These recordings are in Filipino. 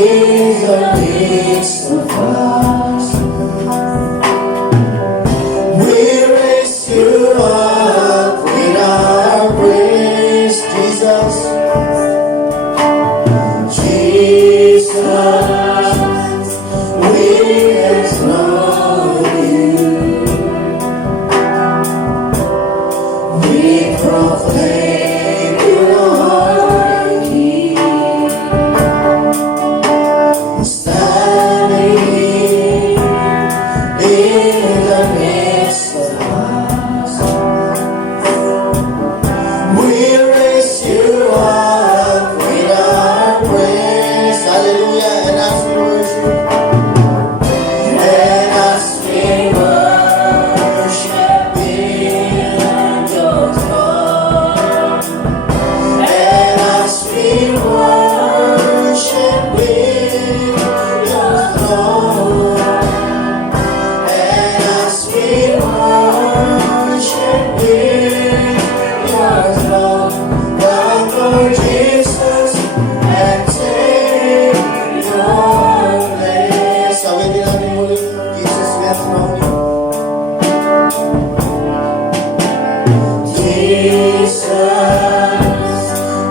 in the midst of us. We raise you up with our praise, Jesus. Jesus, we exalt you. We proclaim you are King. Standing in the midst of us, we raise you up with our praise. Hallelujah. And as we worship, in your throne, and as we worship in your throne, and as we worship in your throne, come Lord Jesus and take your place. Sabihin natin muli, Jesus, we enthrone you. Jesus,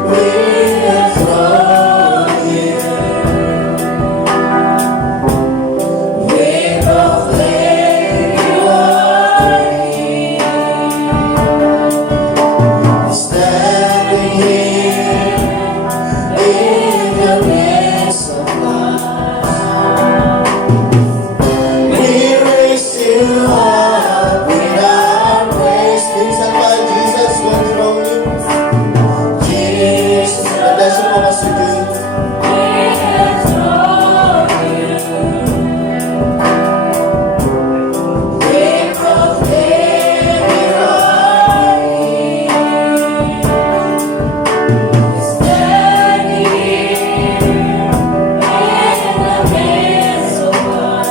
we enthrone you. We proclaim you are King. Standing here in the midst of us, we raise you up with our praise. Things are by Jesus, we enthrone you. Jesus, the blessing of us to do. We enthrone you. We proclaim you are King. Standing here in the midst of us,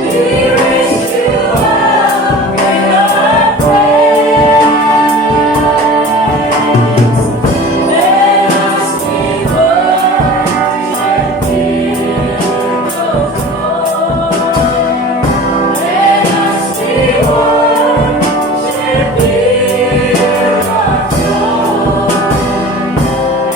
we raise you up with our praise. Let us be worship in your throne. Let us be worship in your throne.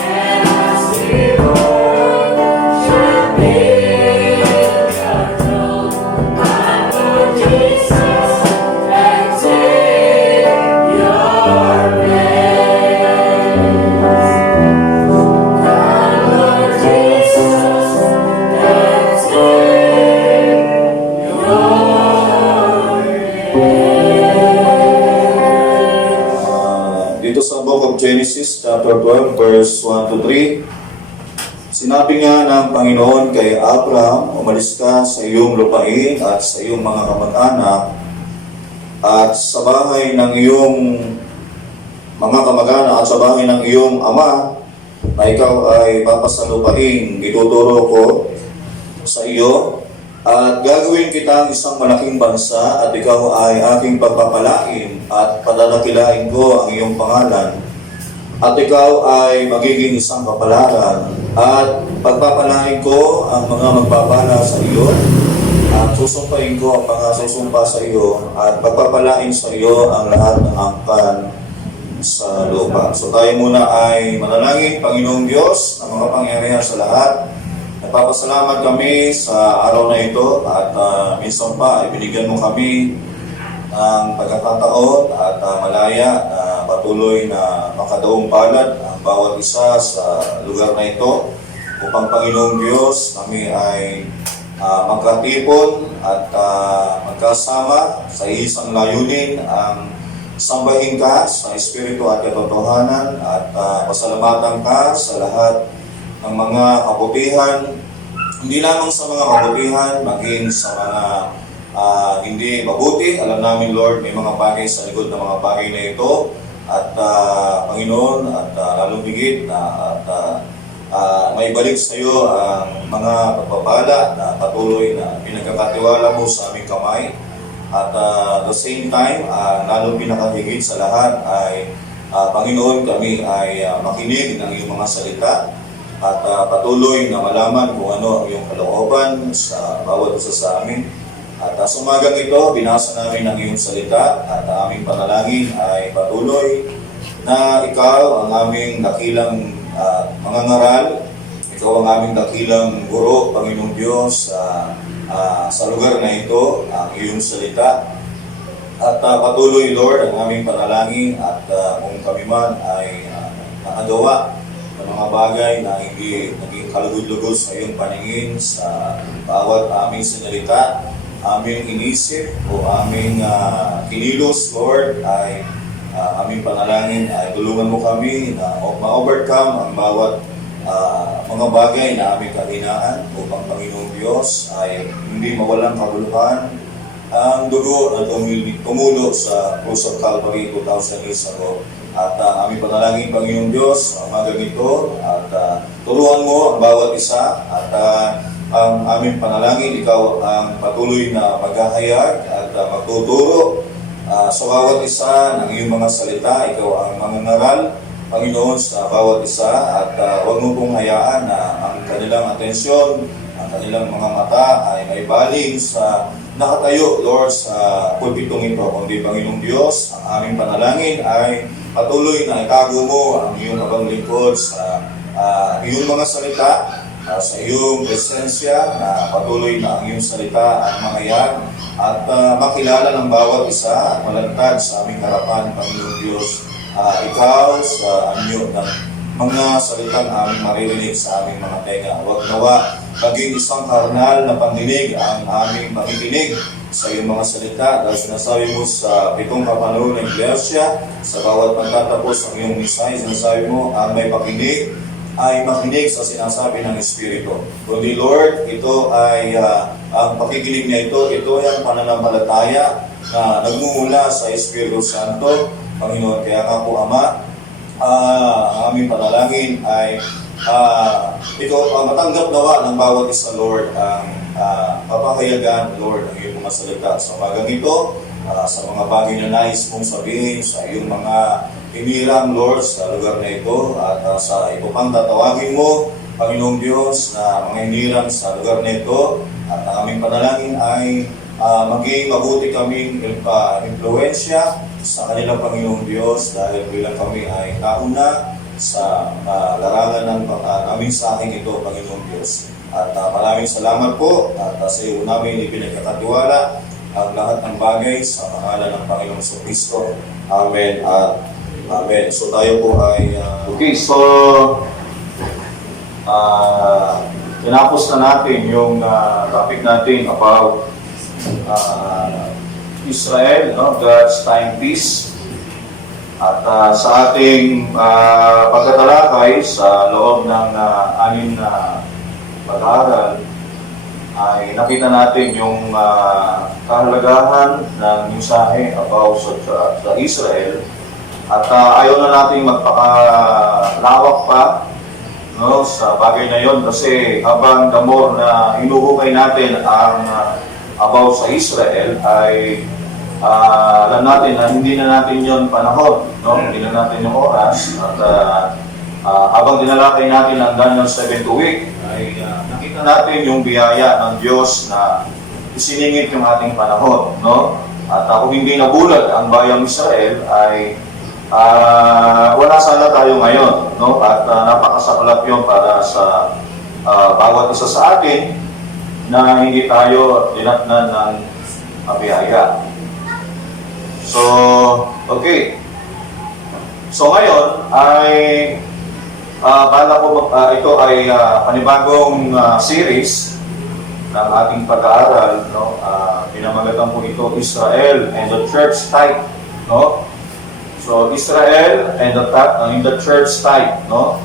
Let us be worship in your throne. Come Lord Jesus and take your place. Come Lord Jesus and take your place. Dito sa Book of Genesis, chapter 12, verse 1 to 3, sinabi nga ng Panginoon kay Abraham, umalis ka sa iyong lupain at sa iyong mga kamag-anak at sa bahay ng iyong mga kamag-anak at sa bahay ng iyong ama na ikaw ay papasalupain, ituturo ko sa iyo at gagawin kitang isang malaking bansa at ikaw ay aking pagpapalain at padadakilain ko ang iyong pangalan at ikaw ay magiging isang kapalaran at pagpapalain ko ang mga magpapala sa iyo at susumpain ko ang mga susumpa sa iyo at pagpapalain sa iyo ang lahat ng angkan sa lupa. So tayo muna ay manalangin. Panginoong Diyos na makapangyarihan sa lahat, nagpapasalamat kami sa araw na ito at minsan pa ay binigyan mo kami ng pagkakataon at malaya na patuloy na makadaong palad ang bawat isa sa lugar na ito upang Panginoong Diyos kami ay magkatipon at magkasama sa isang layunin ang sambahin ka sa Espiritu at katotohanan at pasalamatan ka sa lahat ng mga kabutihan, hindi lamang sa mga kabutihan, maging sa mga hindi mabuti. Alam namin, Lord, may mga bagay sa likod ng mga bagay na ito at Panginoon, at lalong higit na may balik sa iyo ang mga pagpapala na patuloy na pinagkakatiwala mo sa aming kamay. At the same time, lalong pinakahigit sa lahat ay Panginoon, kami ay makinig ng iyong mga salita at patuloy na malaman kung ano ang iyong kalooban sa bawat isa sa amin. At sa umagang ito, binasa namin ang iyong salita at ang aming panalangin ay patuloy na ikaw ang aming dakilang mangangaral, ikaw ang aming dakilang guro, Panginoong Diyos, sa lugar na ito, ang iyong salita. At patuloy, Lord, ang aming panalangin at kung kami man ay nakagawa ng mga bagay na hindi naging kalugod-lugod sa iyong paningin sa bawat aming sinalita, aming inisip o aming kinilos, Lord, ay aming panalangin ay tulungan mo kami na ma-overcome ang bawat mga bagay na aming kahinaan upang Panginoong Diyos ay hindi mawalang kabuluhan ang dugo na tumulo sa Cross of Calvary 2,000 years ago. At aming panalangin, Panginoong Diyos, ang umagang ito at turuan mo ang bawat isa at ang aming panalangin, ikaw ang patuloy na maghahayag at magtuturo sa bawat isa ng iyong mga salita. Ikaw ang mangangaral, Panginoon, sa bawat isa at huwag mo pong hayaan na ang kanilang atensyon, ang kanilang mga mata ay maibaling sa nakatayo, Lord, sa pulpitong ito. Kundi, Panginoong Diyos, ang aming panalangin ay patuloy na itago mo ang iyong abang lingkod sa iyong mga salita, sa iyong presensya, na patuloy na ang iyong salita ang mangayag at makilala ng bawat isa at malantad sa aming harapan, Panginoong Diyos. Ikaw sa anyo ng mga salitang aming maririnig sa aming mga tenga. Huwag nawa maging isang karnal na pandinig ang aming makikinig sa iyong mga salita dahil sinasabi mo sa 7 kapanahonan ng Iglesia, sa bawat pagtatapos ng iyong misay, sinasabi mo ang may pakinig ay makinig sa sinasabi ng Espiritu. Kundi Lord, ito ay ang pakikinig na ito ay ang pananampalataya na nagmumula sa Espiritu Santo, Panginoon. Kaya nga po, Ama, ang aming panalangin ay ito matanggap nawa ng bawat isa, Lord, ang papahayagan, Lord, ang iyong mga salita sa umagang ito, sa mga bagay na nais mong sabihin sa iyong mga hinirang, Lord, sa lugar na ito at sa ito pang tatawagin mo, Panginoong Diyos, na mga hinirang sa lugar na ito. At ang aming panalangin ay maging mabuti kaming impluensya sa kanilang, Panginoong Diyos, dahil bilang kami ay nauna sa larangan ng aming sahing ito, Panginoong Diyos. At maraming salamat po at sa iyo namin ipinagkakatiwala ang lahat ng bagay sa pangalan ng Panginoong Kristo. Amen at Amen. So tayo po ay okay, so tinapos na natin yung topic natin about Israel, no? God's timepiece. At sa ating pagtatalakay sa loob ng 6 na pag-aaral ay nakita natin yung kahalagahan ng mensahe about sa Israel. At ayaw na natin magpakalawak pa, no, sa bagay na yon kasi habang the more na hinuhukay natin ang about sa Israel ay alam natin na hindi na natin yon panahon, no? Hindi na natin yung oras at habang dinalakay natin ang Daniel 7th week ay nakita natin yung biyaya ng Diyos na isiningit yung ating panahon, no? At kung hindi nabulag ang bayang Israel ay wala sana tayo ngayon, no? At napakasaklap yun para sa bawat isa sa atin na hindi tayo dinatnan ng biyaya. So, okay. So ngayon ay bala ko ito ay panibagong series ng ating pag-aaral, no? Pinamagatan po ito Israel and the Church Type, no? So Israel and the Church Type, no?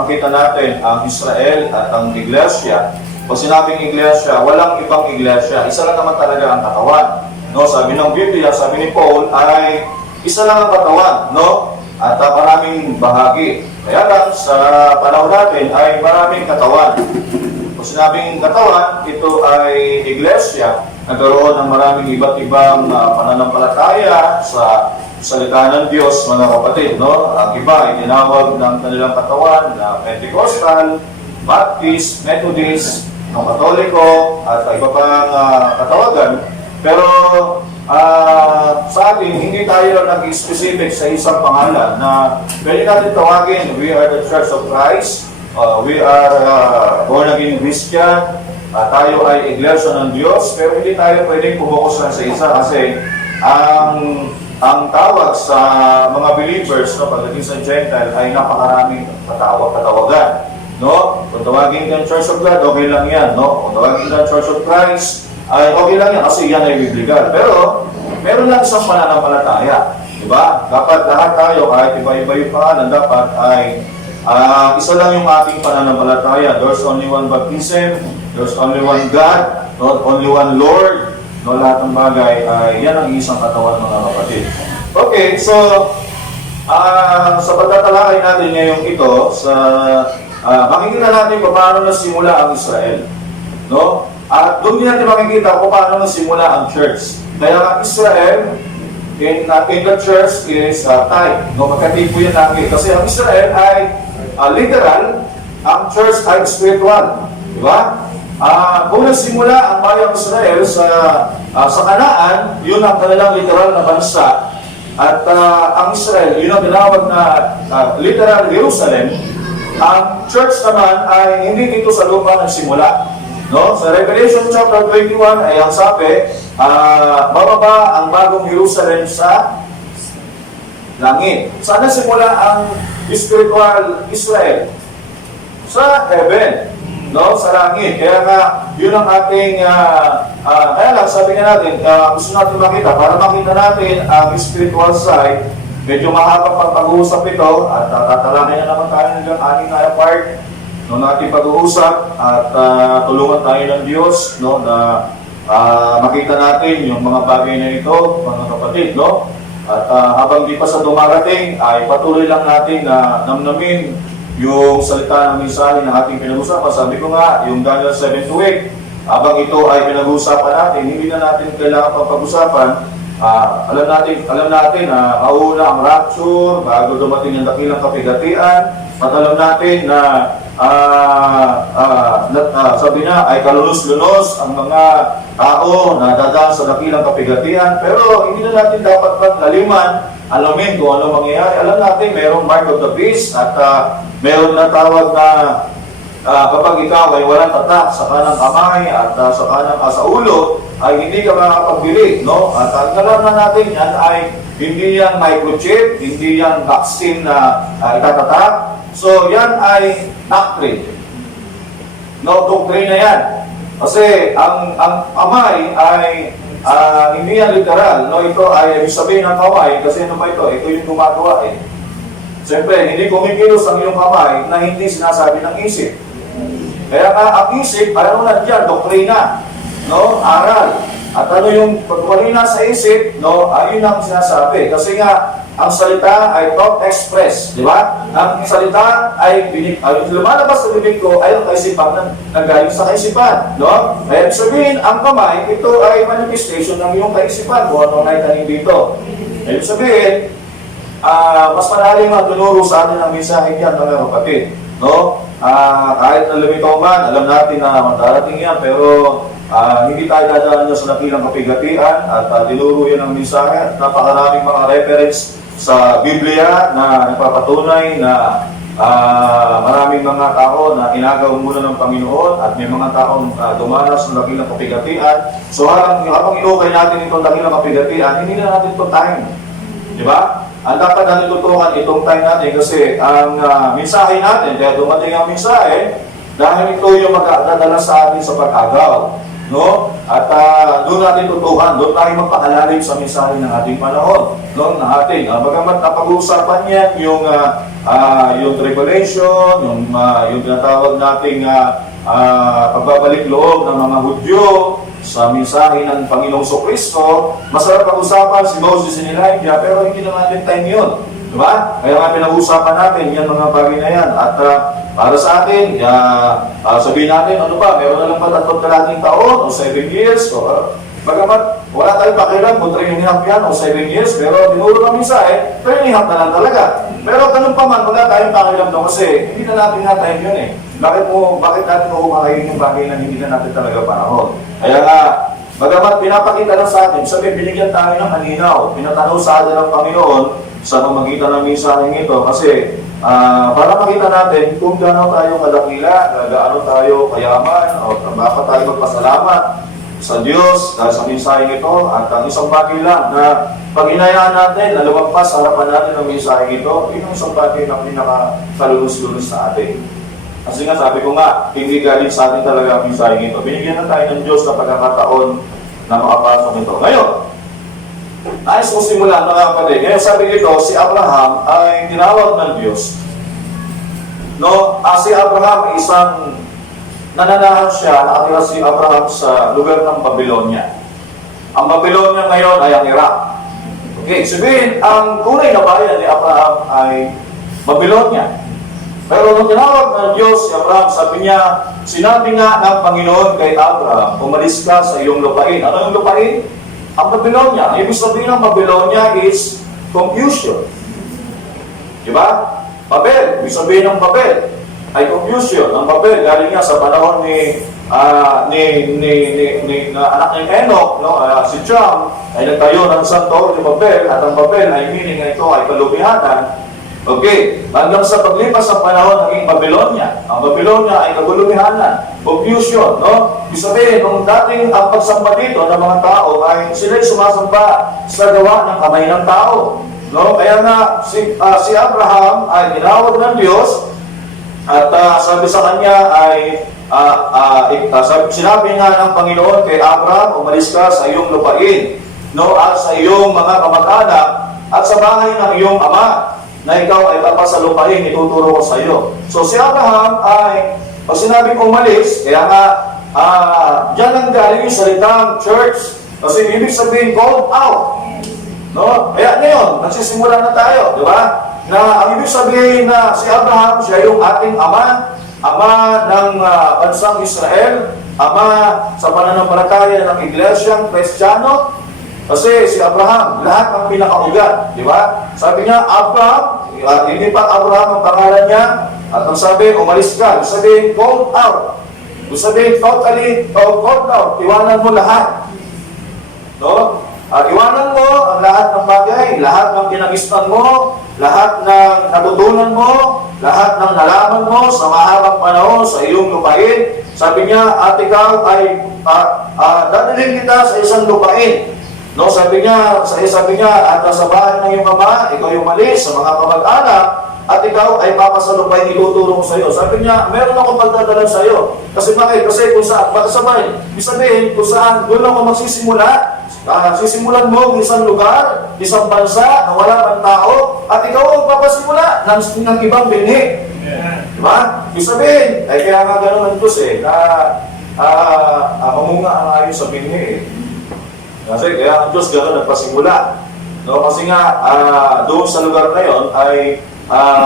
Makita natin ang Israel at ang Iglesia. Pag sinabing Iglesia, walang ibang Iglesia. Isa lang naman talaga ang katawan. No, sabi ng Biblia, sabi ni Paul ay isa lang ang katawan, no? At maraming bahagi. Kaya lang sa panahon natin ay maraming katawan. Kung sinabing katawan, ito ay Iglesia. Nagkaroon ng maraming iba't ibang pananampalataya sa salita ng Diyos, mga kapatid, no? Ang iba ay tinawag ng kanilang katawan na Pentecostal, Baptist, Methodist, ng Katoliko, at iba pang katawagan. Pero sa atin, hindi tayo nag-specific sa isang pangalan na pwede natin tawagin, we are the Church of Christ, we are born-again Christian, tayo ay iglesia ng Diyos, pero hindi tayo pwedeng pumukus lang sa isa kasi ang tawag sa mga believers, no, pagdating sa Gentile, ay napakaraming katawagan. No? Kung tawagin ka ng Church of God, okay lang yan. No? Kung tawagin ka ng Church of Christ, ay okay lang yan kasi yan ay biblical. Pero, meron lang isang pananampalataya. Diba? Dapat lahat tayo, kahit iba-iba yung pangalan, dapat ay isa lang yung ating pananampalataya. There's only one baptism, there's only one God, not only one Lord. No, lahat ng bagay ay yan ang isang katawan, mga kapatid. Okay, so sa pagtatalakay natin ngayong ito, makikita natin kung paano nasimula ang Israel. No? At doon din natin makikita kung paano nasimula ang church. Kaya ang Israel in the church is type. No, magkatipo yan natin. Kasi ang Israel ay literal, ang church ay spiritual. Di ba? Kung nagsimula ang bayang Israel sa Kanaan, yun ang kanilang literal na bansa. At ang Israel, yun ang tinawag na literal Jerusalem. Ang church naman ay hindi dito sa lupa nagsimula. No? Sa Revelation chapter 21 ay ang sabi, bababa ang bagong Jerusalem sa langit. Saan nagsimula ang spiritual Israel? Sa heaven. No, sa langit. Kaya nga, yun ang ating, kaya lang, sabi nga natin, gusto natin makita, para makita natin ang spiritual side, medyo mahaba pang pag-uusap ito, at tatalakay na naman tayo ng ating part, no, natin pag-uusap, at tulungan tayo ng Diyos, no, na makita natin yung mga bagay na ito, mga kapatid, no? At habang di pa sa dumarating, ay patuloy lang natin na namnamin yung salita ng mensahe na ating pinag-usapan. Sabi ko nga, yung Daniel 7-8, habang ito ay pinag-usapan natin, hindi na natin kailangan pang pag-usapan. Alam natin na mauna ang rapture bago dumating ang dakilang kapigatian. At alam natin na sabi na ay kalunos-lunos ang mga tao na dadaan sa dakilang kapigatian. Pero hindi na natin dapat paglaliman, alamin kung ano mangyayari. Alam natin, mayroong mark of the beast at mayroon na tawag na kapag ikaw ay walang tatak sa kanang kamay at sa ulo, ay hindi ka makapagbili. No? At ang alam na natin yan ay hindi yan microchip, hindi yan vaccine na itatatak. So yan ay doctrine. No, doctrine na yan. Kasi ang kamay ay hindi yan literal. No, ito ay ibig sabihin ng kamay kasi ano ba ito? Ito yung gumagawa eh. Siyempre, hindi kumikilos ang iyong kamay na hindi sinasabi ng isip. Kaya ang isip, ano na dyan? Doktrina. No? Aral. At ano yung pagkumalina sa isip, no? Ayun ang sinasabi. Kasi nga, ang salita ay thought express. Di ba? Ang salita ay lumalabas sa bibig ko ay ang kaisipan na galing sa kaisipan. No? Kaya sabihin, ang kamay, ito ay manifestation ng iyong kaisipan kung ano na itanim dito. Ibig sabihin, mas malalim ang tunuro sa atin ang mensahe niyan, mga kapatid. No? Kahit na lumitaw man, alam natin na matarating yan, pero hindi tayo dadaan niya sa dakilang kapigatian at tinuro yan ang mensahe at napakaraming mga reference sa Biblia na nagpapatunay na maraming mga tao na inagaw muna ng Panginoon at may mga taong dumanas ng dakilang kapigatian. So habang inukay natin itong dakilang kapigatian, hindi na natin itong time. Di ba? Ang dapat natin tutukan itong time natin kasi ang mensahe natin, kaya dumating ang mensahe, dahil ito yung magdadala sa atin sa pag-agaw. No? At doon natin tutukan, doon tayo magpakalalim sa mensahe ng ating panahon. No? Na ating, bagamat napag-uusapan yan, yung tribulation, yung tinatawag nating pagbabalik loob ng mga Hudyo sa mensahe ng Panginoong Kristo, masarap pag-usapan si Moses and Elijah, pero hindi na natin time yun. Diba? Kaya nga pinag-usapan natin yan mga bagay na yan. At para sa atin, sabihin natin, ano ba, meron na lang ba 3 taon o 7 years? O, Bagamat wala tayong pakialam kung 3.5 yan o 7 years, pero dinuro ng mensahe, 3.5 na lang talaga. Pero ganun pa man, wala tayong pakialam doon kasi hindi na natin nga time yun eh. Bakit natin uumahayin yung bagay na hindi na natin talaga panahon? Kaya nga, bagamat pinapakita lang sa atin, sabi binigyan tayo ng halinaw, pinatanaw sa atin ng Panginoon sa pamagitan ng mensaheng ito kasi para makita natin kung gaano tayo kadakila, gaano tayo kayaman, o bakit tayo magpasalamat sa Diyos dahil sa mensaheng ito. At ang isang bagay lang na pag hinayaan natin na lumagpas sa harapan natin ng mensaheng ito, yun ang isang bagay na pinaka-kalulus-lulus sa atin. Kasi nga sabi ko nga, hindi galing sa atin talaga ang mensaheng ito. Binigyan na tayo ng Diyos na pagkakataon na makapasok ito. Ngayon, nais ko simulan mga kapatid. Ngayon sabi dito, si Abraham ay tinawag ng Diyos. No, si Abraham ay isang nananahan siya, nakatira si Abraham sa lugar ng Babylonia. Ang Babylonia ngayon ay ang Iraq. Okay, sabihin, ang tunay na bayan ni Abraham ay Babylonia. Pero nung tinawag ng Diyos si Abraham, sabi niya, sinabi nga ng Panginoon kay Abraham, umalis ka sa iyong lupain. Ano yung lupain? Ang Babylonia. Ibig sabihin ng Babylonia is confusion. Diba? Babel. Ibig sabihin ng Babel ay confusion. Ang Babel, galing nga sa panahon ni anak ni Enoch, no? Si Cham, ay nagtayo ng santuario ni Babel, at ang Babel ay meaning na ito ay kalumihanan. Okay, hanggang sa paglipas ng panahon naging Babylonia. Ang Babylonia ay kagulumihanan, confusion, no? Ibig sabihin, nung dating ang pagsamba dito ng mga tao ay sila'y sumasamba sa gawa ng kamay ng tao. No? Kaya nga, si Abraham ay tinawag ng Diyos at sabi sa kanya ay sinabi nga ng Panginoon kay Abraham, umalis ka sa iyong lupain, no? At sa iyong mga kamag-anak at sa bahay ng iyong ama na ikaw ay papasalupain, ituturo ko sa iyo. So si Abraham ay, pag sinabi kong umalis, kaya nga, dyan ang galing yung salitang church, kasi ibig sabihin, called out. No? Kaya ngayon, nagsisimula na tayo, di ba? Na ang ibig sabihin na si Abraham, siya yung ating ama ng bansang Israel, ama sa pananampalataya ng iglesyang Kristiyano. Kasi si Abraham, lahat ng pinakaugat, di ba? Sabi niya, Abraham, hindi pa Abraham ang pangalan niya, at ang sabi, umalis ka. Sabihin, called out. Sabihin, totally called out. Iwanan mo lahat. No? At iwanan mo ang lahat ng bagay, lahat ng kinagistan mo, lahat ng natutunan mo, lahat ng nalaman mo sa mahabang panahon sa iyong lupain. Sabi niya, at ikaw ay dadalhin kita sa isang lupain. No, sabi niya, at sa bahay ng iyong ama, ikaw yung malis sa mga kamag-anak, at ikaw ay papasalupay, ituturo ko sa iyo. Sabi niya, meron akong pagdadala sa iyo. Kasi bakit? Kasi kung saan, magkasabay, ibig sabihin, kung saan, doon ako magsisimula, sisimulan mo ng isang lugar, isang bansa na wala pang tao, at ikaw ang papasimula ng ibang binhi. Diba? Ibig sabihin, ay kaya nga gano'n ang Diyos mamunga ang ayon sa binhi Kasi kaya ang Diyos gano'n nagpasimula. No? Kasi nga, doon sa lugar na yon ay,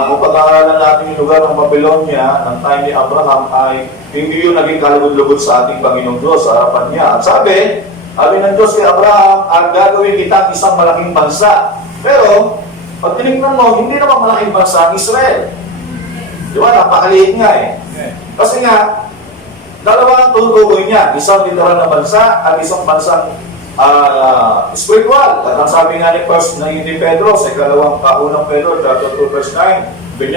kung pag-aaralan natin yung lugar ng Babylonia, ng time ni Abraham, ay hindi yun naging kalugod-lugod sa ating Panginoong Diyos, sa harapan niya. At sabi ng Diyos kay Abraham, at gagawin kita isang malaking bansa. Pero, pag tinignan mo, hindi naman malaking bansa ang Israel. Di ba? Napakaliit nga eh. Kasi nga, dalawa ang tutukoy niya. Isang literal na bansa at isang bansang spiritual. At ang sabi nga ni Pedro sa unang Pedro, chapter 2, verse 9, sabi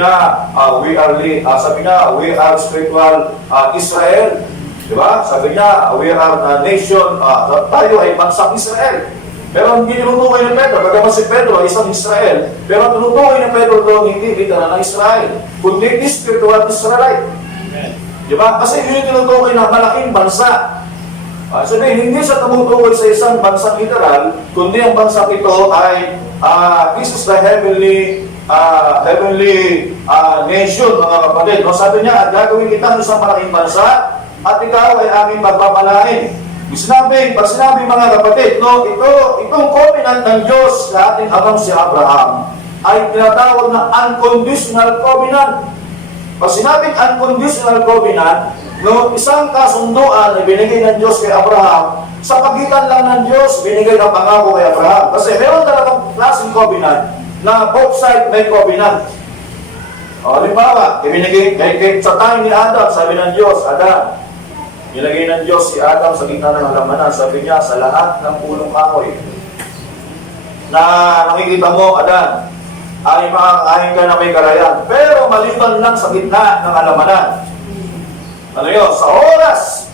niya, we are spiritual Israel. Diba? Sabi niya, we are a nation, tayo ay bansang Israel. Pero hindi tinutukoy ni Pedro, bagaman si Pedro ay isang Israel, pero tinutukoy ni Pedro doon hindi literal na Israel, kundi spiritual Israelite. Diba? Kasi yun yung tinutukoy na malaking bansa. Sabihin, hindi siya tumutukoy sa isang bansang literal, kundi ang bansang ito ay, this is the heavenly nation, mga kapatid. No, sabi niya, at gagawin kita ng isang malaking bansa, at ikaw ay aming pagpapalain. Pag sinabi mga kapatid, no, itong covenant ng Diyos sa ating amang si Abraham, ay tinatawag na unconditional covenant. Pag sinabing unconditional covenant, no, isang kasunduan na binigay ng Diyos kay Abraham Sa pagitan lang ng Diyos, binigay ang pangako kay Abraham. Kasi meron talagang klaseng covenant na both sides may covenant. O, halimbawa, ibinigay sa time ni Adam, sabi ng Diyos, Adam, nilagay ng Diyos si Adam sa gitna ng halamanan. Sabi niya, sa lahat ng pulong kahoy na nakikita mo, Adam, ay makakain ka na may karayan. Pero maliban lang sa gitna ng halamanan. Ano yun? Sa oras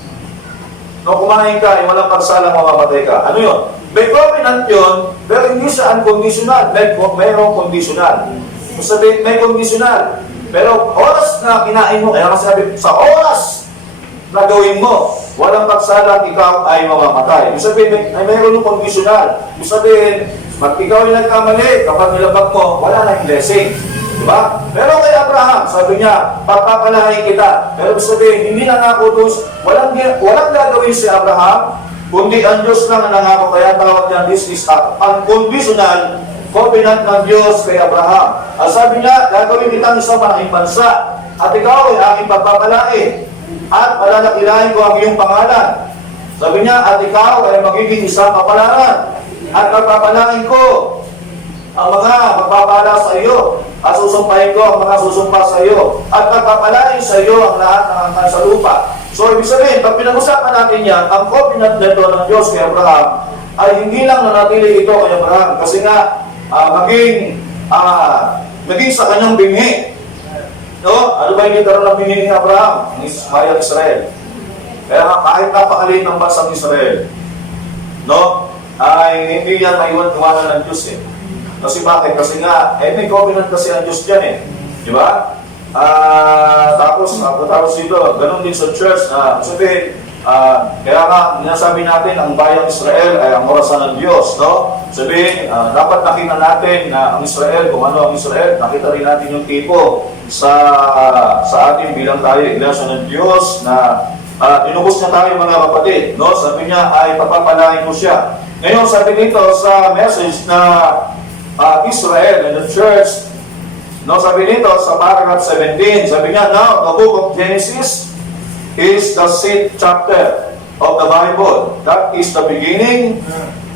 no kumain ka, ay walang pagsalang mamamatay ka. Ano yun? May covenant yun, pero hindi siya unconditional. Mayroong conditional. Sabi, may conditional. Pero oras na kinain mo, kaya sabi, sa oras na gawin mo, walang pagsalang, ikaw ay mamamatay. Ibig sabihin, ay mayroon yung conditional. Ibig sabihin, pag ikaw ay nagkamali, kapag nilabag mo, wala na yung blessing. Diba? Pero kay Abraham, sabi niya, pagpapalain kita. Pero sabihin, hindi nangako doon, walang gagawin si Abraham, kundi ang Diyos lang ang nangako. Kaya tawag niya, this is unconditional covenant ng Diyos kay Abraham. At sabi niya, gagawin kitang isang malaking bansa, at ikaw ay aking pagpapalain, at palalakilahin ko ang iyong pangalan. Sabi niya, at ikaw ay magiging isang kapalaran, at pagpapalain ko ang mga magpapala sa iyo, at susumpahin ko ang mga susumpa sa iyo, at pagpapalain sa iyo ang lahat ng angkan sa lupa. So, ibig sabihin, pag pinag-usapan natin yan, ang covenant nito ng Diyos kay Abraham, ay hindi lang nanatili ito kay Abraham, kasi nga, maging sa kanyang binhi. No? Ano ba yung literal ng binhi ni Abraham? Ang bayang Israel. Kaya kahit napakaliit ng bansang Israel, no? Ay hindi yan maiwan-iwanan ng Diyos eh. Kasi bakit? Kasi nga, may covenant kasi ang Diyos dyan eh. Di ba? Tapos dito, ganun din sa church na sabihin, kaya nga, ninasabi natin, ang bayang Israel ay ang orasan ng Diyos, no? Sabihin, dapat nakita natin na ang Israel, kung ano ang Israel, nakita rin natin yung tipo sa atin bilang tayo, iglesia ng Diyos, na inubos na tayo mga kapatid, no? Sabi niya, ay papapalain mo siya. Ngayon, sabi dito sa message na Israel and the church, no? Sabi dito sa paragraph 17, sabi niya, now, the book of Genesis is the 6th chapter of the Bible. That is the beginning.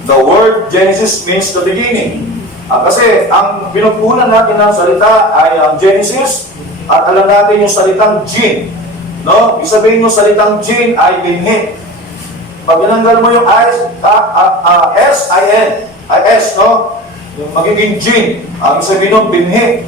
The word Genesis means the beginning. Kasi ang pinagpunan natin ng salita ay ang Genesis, at alam natin yung salitang gene. No? Ibig sabihin yung salitang gene ay binhi. Pag tinanggal mo yung S-I-N, no? Yung magiging gene, ang sabihin yung binhi.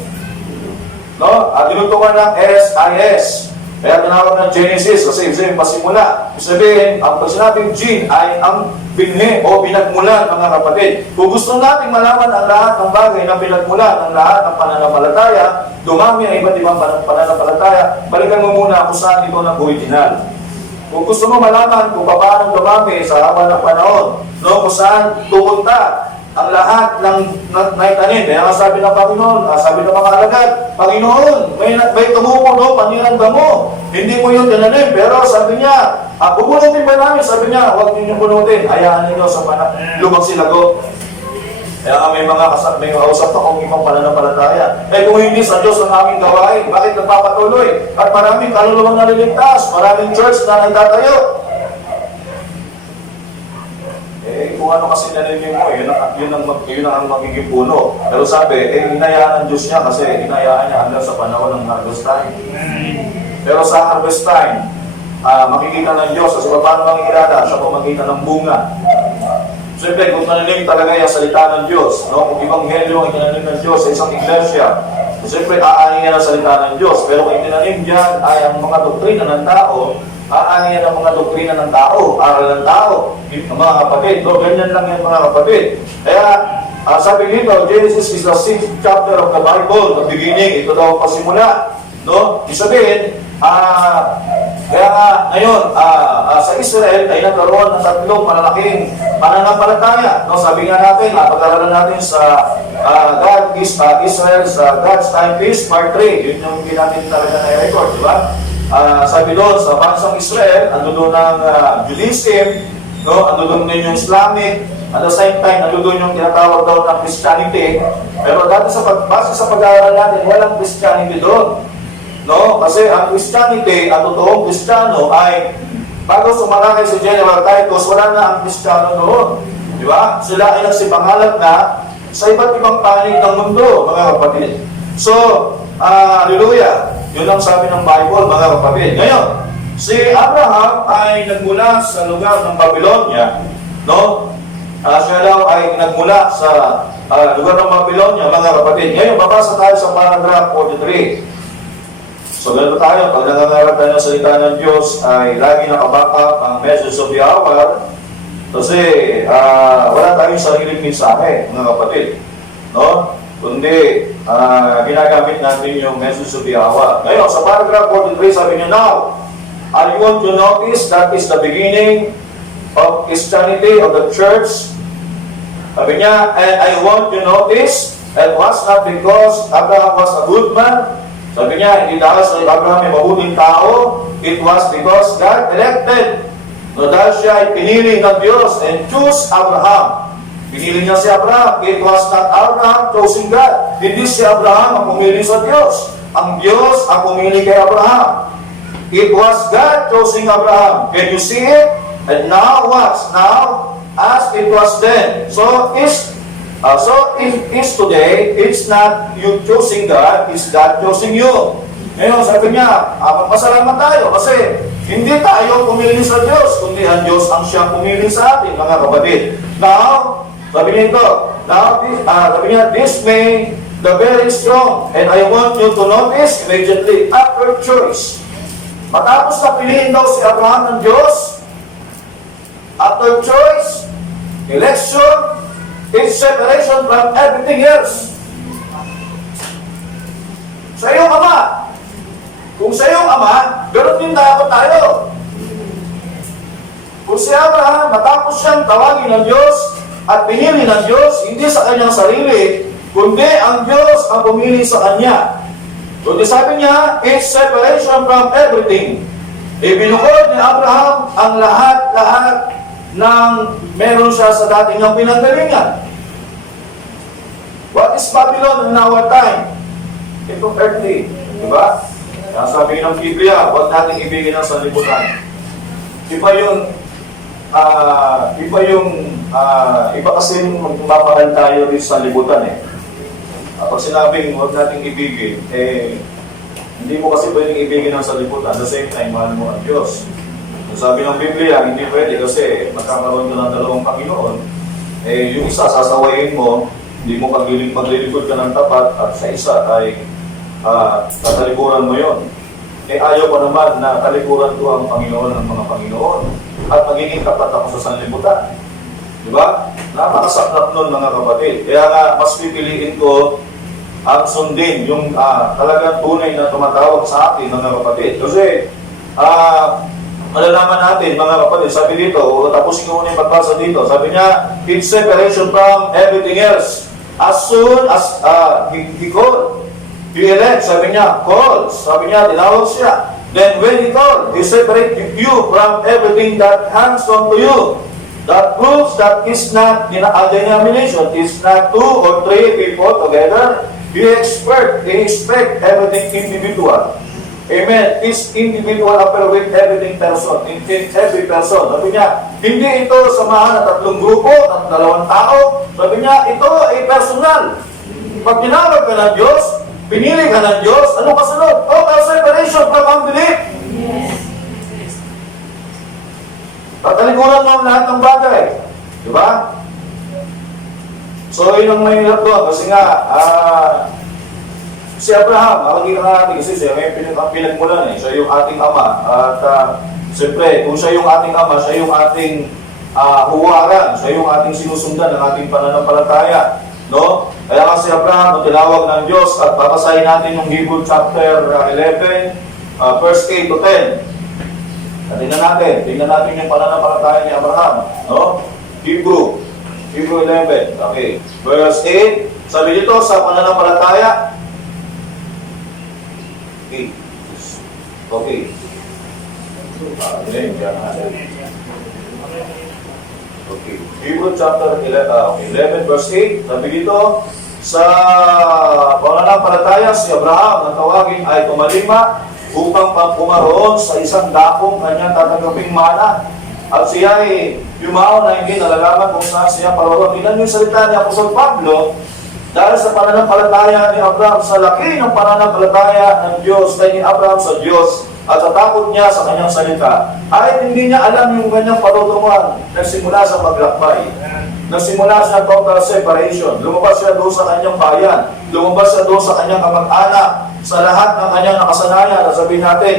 No? At tinutukan ng S-I-S. Kaya tinawag ng Genesis kasi ibig sabihin pasimula. Ibig sabihin, ang pag sinabing gene ay ang binhi o pinagmulan, mga kapatid. Kung gusto natin malaman ang lahat ng bagay na pinagmulan, ang lahat ng pananampalataya, dumami ang iba't ibang pananampalataya, balikan mo muna kung saan ito nag-original. Kung gusto mo malaman kung paano dumami sa haba ng panahon, no, kung saan pupunta ang lahat ng naitanim. Kaya nga sabi ng Panginoon, sabi ng mga alagad, Panginoon, may tumupo doon, paniranda mo. Hindi mo yun tinanim. Pero sabi niya, bubunutin ba namin? Sabi niya, huwag ninyo bunutin. Hayaan ninyo sa lumang silago. Kaya nga may kausap akong ibang pananampalataya. Kung hindi sa Diyos ang aming gawain, bakit nagpapatuloy? At maraming kaluluwang naliligtas, maraming church na nagtatayo. Kung ano kasi nalilig mo, yun ang magiging puno. Pero sabi, hinayaan ng Diyos niya kasi hinayaan niya hanggang sa panahon ng harvest time. Pero sa harvest time, makikita ng Diyos kasi paano makikilala sa pamagitan ng bunga. Siyempre, kung nalilig talaga yung salita ng Diyos, no? Kung ibanghelyo ang itinanim ng Diyos sa isang iglesia, siyempre, aanin yan ang salita ng Diyos. Pero kung itinanim dyan ay ang mga doktrina ng tao, aanin yan ang mga doktrina ng tao, aral ng tao, mga kapatid. No, ganyan lang yan mga kapatid. Kaya, sabi dito, Genesis is the 6th chapter of the Bible, the beginning. Ito daw pasimula. No? Isabihin, kaya nga, ngayon, sa Israel ay nagkaroon ng tatlong malalaking pananampalataya. No? Sabi nga natin, pag-aralan natin sa God is Israel, sa God's Timepiece, part 3. Yun yung hindi natin talaga na-record, di ba? Sabi doon, sa bansang Israel, ando doon ang Judaism, no? Ando doon din yung Islamic, at the same time, ando doon yung tinatawag daw ng Christianity. Pero dati base sa pag-aaral natin, walang Christianity doon. No? Kasi ang Christianity, ang totoong Kristiyano ay Bago sumalakay si General Titus, wala na ang Kristiyano noon. Di ba? Sila ay nagsipangalat na sa iba't ibang panig ng mundo, mga kapatid. So, hallelujah. Yun ang sabi ng Bible, mga kapatid. Ngayon, si Abraham ay nagmula sa lugar ng Babylonia, no? Siya daw ay nagmula sa lugar ng Babylonia, mga kapatid. Ngayon, babasa tayo sa paragraph 43. So, ganito tayo. Pag nangangarap tayo ng salita ng Diyos, ay lagi nakabackup ang message of the hour. Kasi, wala tayong sariling mensahe, mga kapatid. No? Kundi, ginagamit natin yung message of the hour. Ngayon, sa paragraph 43, sabi niya, now, I want to notice that is the beginning of Christianity, of the church. Sabi niya, and I want to notice that was not because Abraham was a good man. Sabi niya, hindi dahil sa Abraham ay mabuting tao, it was because God elected. No, dahil siya ay pinili ng Diyos and choose Abraham. Pinili niya si Abraham. It was not Abraham choosing God. Hindi si Abraham ang pumili sa Diyos. Ang Diyos ang pumili kay Abraham. It was God choosing Abraham. Can you see it? And now what? Now, as it was then. So if today, it's not you choosing God, it's God choosing you. Ngayon, sabi niya, magpasalamat tayo kasi hindi tayo pumili sa Diyos, kundi ang Diyos ang siyang pumili sa atin, mga kapatid. Now, sabi niya ito, sabi niya, this made the very strong, and I want you to notice immediately after choice. Matapos na piliin daw si Abraham ng Diyos, after choice, election, it's separation from everything else. Sa iyong ama, kung sa iyong ama, ganoon din dapat tayo. Kung si Abraham, matapos siyang tawagin ng Diyos at pinili ng Diyos, hindi sa kanyang sarili, kundi ang Diyos ang pumili sa kanya. Kundi sabi niya, it's separation from everything. Ibinukod ni Abraham ang lahat-lahat nang meron siya sa dating niyang pinanggalingan. What is Babylon in our time? Ito earthly, di ba? Kaya sabi ng Biblia, huwag natin ibigin ang sanlibutan. Iba kasi magmamahal tayo dito sa libutan eh. Pag sinabing huwag natin ibigin, hindi mo kasi pwedeng ibigin ang sanlibutan. At the same time, mahal mo ang Diyos. Sabi ng Biblia, hindi pwede kasi magkakaroon ka ng dalawang Panginoon. Yung isa, sasawayin mo, hindi mo maglilingkod ka ng tapat, at sa isa ay tatalikuran mo yon. Ayaw pa naman na talikuran ko ang Panginoon ng mga Panginoon at magiging tapat ako sa sanlibutan. Di ba? Napakasaklap nun, mga kapatid. Kaya nga, mas pipiliin ko ang sundin, yung talagang tunay na tumatawag sa atin, mga kapatid. Kasi, malalaman natin, mga kapatid, sabi dito, tapusin ko muna yung pagbasa dito, sabi niya, it's separation from everything else. As soon as he called, he elect, sabi niya, calls, sabi niya, tinawag siya. Then when he called, he separated you from everything that hangs on to you. That proves that it's not in a denomination, it's not 2 or 3 people together. You expect everything individual. Amen. This individual affair with every person. Sabi niya, hindi ito samahan ng 3 grupo, ng 2 tao. Sabi niya, ito ay personal. Pag tinawag ka ng Diyos, pinili ka ng Diyos, ano kasunod? Total separation from unbelief. Yes. Tatalikuran mo ang lahat ng bagay. Di ba? So, yun ang mahirap doon. Kasi nga, si Abraham, makikita natin kasi siya may pinagmulan eh. Siya yung ating ama. At siyempre, kung siya yung ating ama, siya yung ating huwaran. Siya yung ating sinusundan ng ating pananampalataya. No? Kaya nga si Abraham, tinawag ng Diyos at babasahin natin yung Hebrew chapter 11, verse 8 to 10. Tingnan natin yung pananampalataya ni Abraham. No? Hebrew 11. Okay. Verse 8. Sabi dito sa pananampalataya, okay. Okay. Hebrew chapter 11 verse 8. Sabi dito, sa pananampalataya si Abraham na tawagin ay tumalima upang pumaroon sa isang dakong kanyang tatanggaping mana. At siya ay yumao na hindi nalalaman kung saan siya paroon. Tingnan niyo yung salita ni Apostol Pablo, dahil sa pananampalataya ni Abraham, sa laki ng pananampalataya ng Diyos, kay ni Abraham sa Diyos, at sa takot niya sa kanyang salita, ay hindi niya alam yung kanyang parutungan. Nagsimula sa paglakbay. Nagsimula sa total separation. Lumabas siya doon sa kanyang bayan. Lumabas siya doon sa kanyang kamag-anak. Sa lahat ng kanyang nakasanayan, sabihin natin,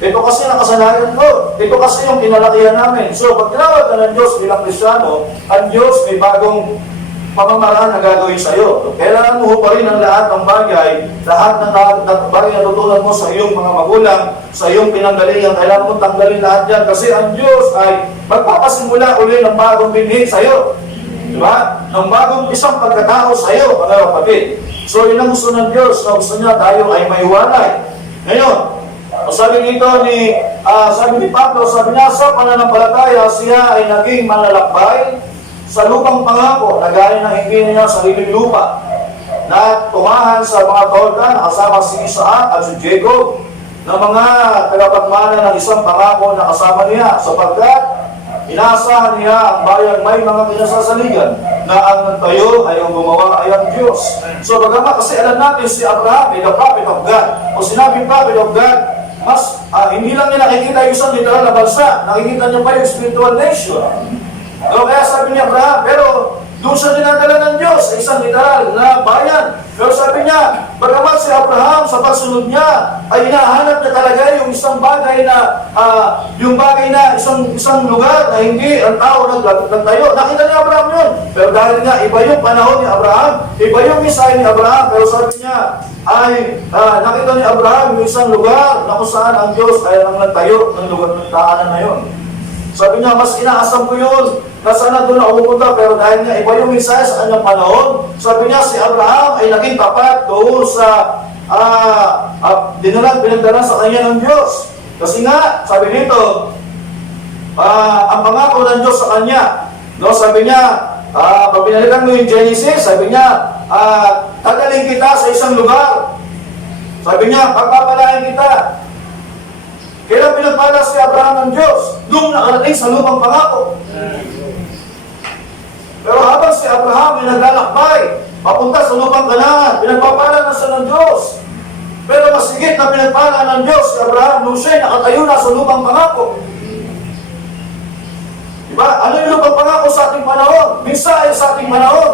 ito kasi nakasanayan ko. Ito kasi yung kinalakihan namin. So, pag tinawag ka ng Diyos bilang Kristiyano, ang Diyos may bagong pamamaraan na gagawin sa iyo. Kailangan mo pa rin ang lahat ng bagay, lahat ng bagay na tutunan mo sa iyong mga magulang, sa iyong pinanggalingan, kailangan mo tanggalin lahat yan kasi ang Diyos ay magpapasimula uli ng bagong binhi sa iyo. Diba? Ng bagong isang pagkatao sa iyo, mga kapatid. So, yun ang gusto ng Diyos, na gusto niya tayo ay maiwalay. Ngayon, sabi nito sabi ni Pablo, sabi niya, sa pananampalataya, siya ay naging manlalakbay sa lupang pangako, na gaya ng hindi niya sariling lupa, na tumahan sa mga tolda, kasama si Isaac at si Jacob, na mga tagapagmana ng isang pangako na kasama niya, sapagkat inaasahan niya ang bayang may mga kinasasaligan, na ang nagtayo ay ang gumawa ay ang Diyos. So bagamat kasi alam natin si Abraham ay the prophet of God, o sinabing prophet of God, mas hindi lang niya nakikita yung isang literal na bansa, nakikita niya pa yung spiritual nation. So, kaya sabi niya Abraham, pero doon siya dinadala ng Diyos sa isang literal na bayan. Pero sabi niya, bagamat si Abraham sa pagsunod niya, ay hinahanap niya talaga yung isang bagay na, isang lugar na hindi ang tao nagtayo. Nakita ni Abraham yun. Pero dahil nga, iba yung panahon ni Abraham, iba yung mensahe ni Abraham. Pero sabi niya, nakita ni Abraham yung isang lugar na kung saan ang Diyos ay nang nagtayo ng lugar ng tahanan na yun. Sabi niya, mas inaasam ko yun na sana doon ako pupunta, pero dahil nga iba yung mensahe sa kanyang panahon, sabi niya si Abraham ay naging tapat doon sa pinagdala sa kanya ng Diyos. Kasi nga, sabi nito, ang pangako ng Diyos sa kanya, no, sabi niya, pag pinalitan mo yung Genesis, sabi niya, tataling kita sa isang lugar. Sabi niya, pagpapalain kita. Kailan pinagpala si Abraham ng Diyos? Nung nakarating sa lupang pangako. Pero habang si Abraham ay naglalakbay, papunta sa lupang Kanaan, pinagpapala na siya ng Diyos. Pero mas higit na pinagpala ng Diyos si Abraham nung siya'y nakatayo na sa lupang pangako. Diba? Ano yung lupang pangako sa ating panahon? Mensahe sa ating panahon.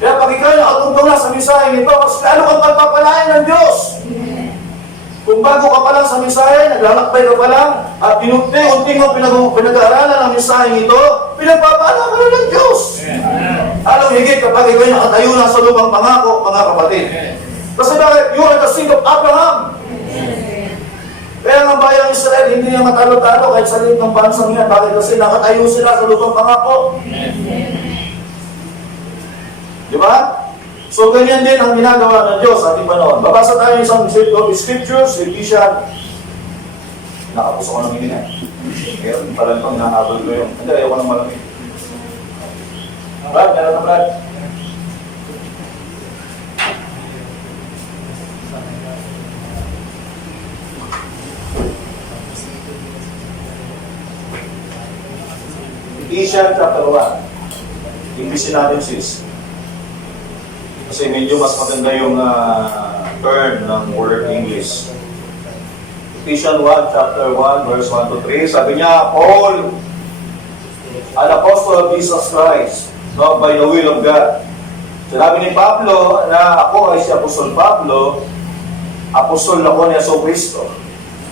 Kaya pag ikaw nakatungtong na sa mensahe nito, mas lalo kang pagpapalain ng Diyos. Kung bago ka pa lang sa mensahe, naglalakbay ka pa lang, at unti-unti mo pinag-aaralan ang mensahe ito, pinagpapala ka na ng Diyos. Along higit kapag ikaw nakatayo na sa lupang pangako, mga kapatid. Kasi bakit? You are the seed of Abraham. Kaya ang bayang Israel, hindi niya matalo-talo kahit sa liit ng bansang yan. Bakit? Kasi nakatayo sila sa lupang pangako. Di ba? So, ganyan din ang ginagawa ng Diyos sa ating panahon. Babasa tayo isang scriptures, Ephesians. Nakapuso ko ng hindi na. Kaya pala itong nahabol ko yung. Hindi, ayaw ko ng malamig. Brad, meron na Brad. Ephesians chapter 1. Inglesin natin sis. Kasi medyo mas maganda yung term ng word English. Ephesians 1, chapter 1, verse 1 to 3. Sabi niya, Paul, an apostle of Jesus Christ, not by the will of God. Sinabi ni Pablo na ako ay si Apostol Pablo, apostol ako ni Yesu Cristo.